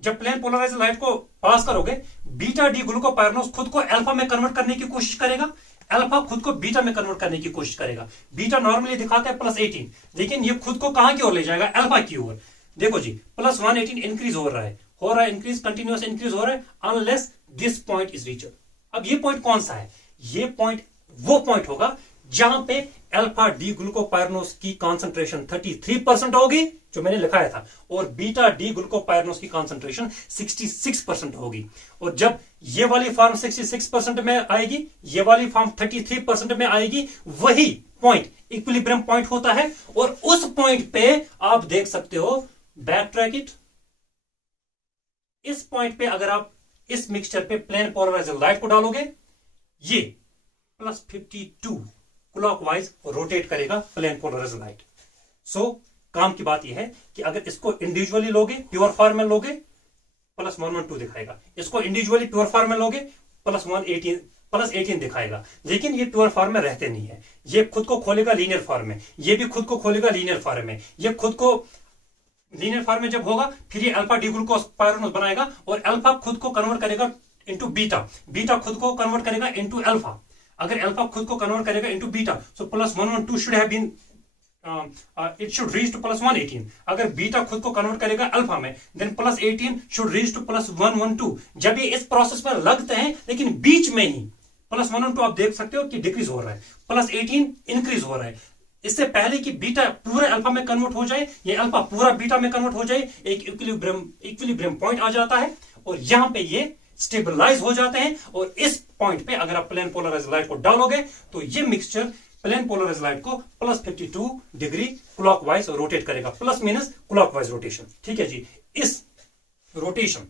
जब प्लेन पोलराइज्ड लाइट को पास करोगे, बीटा डी ग्लूकोपाइरानोस खुद को अल्फा में कन्वर्ट करने की कोशिश करेगा, अल्फा खुद को बीटा में कन्वर्ट करने की कोशिश करेगा। बीटा नॉर्मली दिखाता है +18, लेकिन ये खुद को कहां की ओर ले जाएगा, अल्फा की ओर। देखो जी, +118 इंक्रीज हो रहा है इंक्रीज, कंटिन्यूअस इंक्रीज हो रहा है, unless this point is reached. अब ये पॉइंट कौन सा है, ये पॉइंट वो पॉइंट होगा जहां पे अल्फा डी ग्लूकोपायरनोस की कॉन्सेंट्रेशन 33% होगी, जो मैंने लिखाया था, और बीटा डी ग्लूकोपायरनोस की कॉन्सेंट्रेशन 66% होगी। और जब ये वाली फॉर्म 66% में आएगी, ये वाली फॉर्म 33% में आएगी, वही पॉइंट इक्विलिब्रियम पॉइंट होता है। और उस पॉइंट पे आप देख सकते हो, बैक ट्रैक इट, इस पॉइंट पे अगर आप इस मिक्सचर पे प्लेन पोलराइज्ड लाइट को डालोगे, ये +52 क्लॉकवाइज रोटेट करेगा प्लेन पोलराइज्ड लाइट। सो काम की बात यह है कि अगर इसको इंडिविजुअली लोगे, प्योर फॉर्म में लोगे, +112 दिखाएगा। इसको इंडिविजुअली प्योर फॉर्म में लोगे, +18 दिखाएगा। लेकिन ये प्योर फॉर्म में रहते नहीं है, ये खुद को खोलेगा लीनियर फॉर्म में, ये भी खुद को खोलेगा लीनियर फॉर्म में। ये खुद को लीनियर फॉर्म में जब होगा, फिर ये अल्फा डी ग्लूकोपायरनोस बनाएगा, और अल्फा खुद को कन्वर्ट करेगा इनटू बीटा, बीटा खुद को कन्वर्ट करेगा इनटू अल्फा। अगर अल्फा खुद को कन्वर्ट करेगा into beta, so +112 should have been it should reach to +118। अगर बीटा खुद को कन्वर्ट करेगा अल्फा में, देन +18 शुड रीच टू +112। जब ये इस प्रोसेस में लगते हैं, लेकिन बीच में ही +112 आप देख सकते हो कि डिक्रीज हो रहा है, +18 इंक्रीज हो रहा है। इससे पहले कि बीटा पूरे अल्फा में कन्वर्ट हो जाए, ये अल्फा पूरा बीटा में कन्वर्ट हो जाए, एक इक्विलिब्रियम पॉइंट आ जाता है, और यहां पे ये स्टेबलाइज हो जाते हैं। और इस पॉइंट पे अगर आप प्लेन पोलराइज्ड लाइट को डालोगे, तो ये मिक्सचर प्लेन पोलराइज्ड लाइट को +52 डिग्री क्लॉकवाइज रोटेट करेगा। प्लस मीनस क्लॉकवाइज रोटेशन, ठीक है जी। इस रोटेशन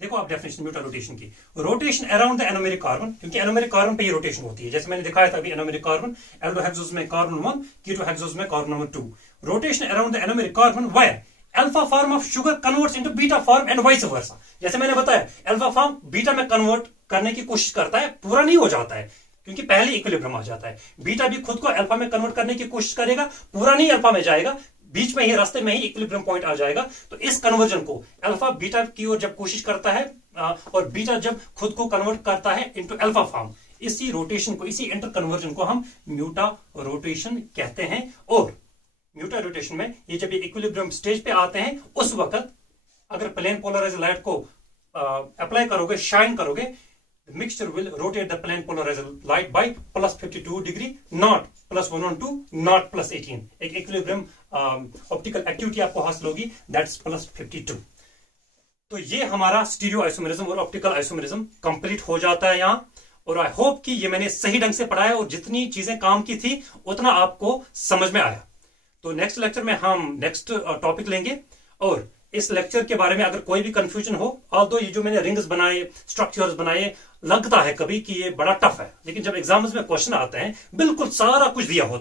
देखो आप डेफिनेशन म्यूटा रोटेशन की, rotation around the anomeric carbon, क्योंकि एनोमेरिक कार्बन पे ये रोटेशन होती है। जैसे मैंने दिखाया था अभी, एनोमेरिक कार्बन, एल्डोहेक्सोज में कार्बन 1, कीटोहेक्सोज में carbon number 2। Rotation around the anomeric carbon wire alpha form of sugar converts into beta form and vice versa. जैसे मैंने बताया, अल्फा फॉर्म बीटा में कन्वर्ट करने की कोशिश करता है, पूरा नहीं हो जाता है, क्योंकि पहले इक्विलिब्रियम आ जाता है। बीटा भी खुद को अल्फा में कन्वर्ट करने की कोशिश करेगा, पूरा नहीं अल्फा में जाएगा, बीच में ही, रास्ते में ही इक्विलिब्रियम पॉइंट आ जाएगा। तो इस कन्वर्जन को अल्फा बीटा की ओर जब कोशिश करता है, और बीटा जब खुद को कन्वर्ट करता है इनटू अल्फा फॉर्म, इसी रोटेशन को, इसी इंटर कन्वर्जन को हम म्यूटा रोटेशन कहते हैं। और म्यूटा रोटेशन में ये जब ये इक्विलिब्रियम स्टेज पे आते हैं, उस वक्त अगर प्लेन पोलराइज्ड लाइट को अप्लाई करोगे, शाइन करोगे, mixture will rotate the plane polarised light by +52 degree, not +112, not +18। एक इक्विलिब्रियम ऑप्टिकल एक्टिविटी आपको हासिल होगी, दैट्स +52। तो ये हमारा स्टीरियो आइसोमेरिज्म और ऑप्टिकल आइसोमेरिज्म कंप्लीट हो जाता है यहां। और आई होप कि ये मैंने सही ढंग से पढ़ाया, और जितनी चीजें काम की थी उतना आपको समझ में आया। तो नेक्स्ट लेक्चर में हम नेक्स्ट टॉपिक लेंगे, और इस लेक्चर के बारे में अगर कोई भी कंफ्यूजन हो, ऑल्दो ये जो मैंने रिंग्स बनाए, स्ट्रक्चर्स बनाए, लगता है कभी कि ये बड़ा टफ है, लेकिन जब एग्जाम्स में क्वेश्चन आते हैं, बिल्कुल सारा कुछ दिया हुआ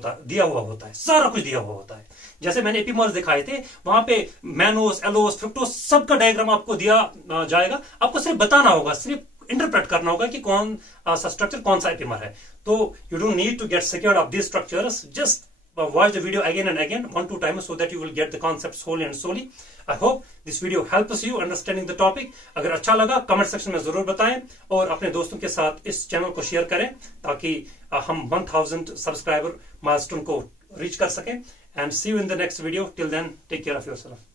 होता है, सारा कुछ दिया हुआ होता है। जैसे मैंने एपीमर्स दिखाए थे, वहां पे मैनोस, एलोस, फ्रुक्टोस सबका डायग्राम आपको दिया जाएगा, आपको सिर्फ बताना होगा, सिर्फ इंटरप्रेट करना होगा कि कौन सा स्ट्रक्चर, कौन सा एपीमर है। तो you don't need to get secured of these structures, just watch the video again and again, 1-2 times, so that you will get the concepts wholly and solely. I hope this video helps you understanding the topic. अगर अच्छा लगा comment section में जरूर बताएं, और अपने दोस्तों के साथ इस चैनल को शेयर करें, ताकि हम 1000 सब्सक्राइबर माइलस्टोन को रीच कर सकें। And see you in the next video. Till then, take care of yourself.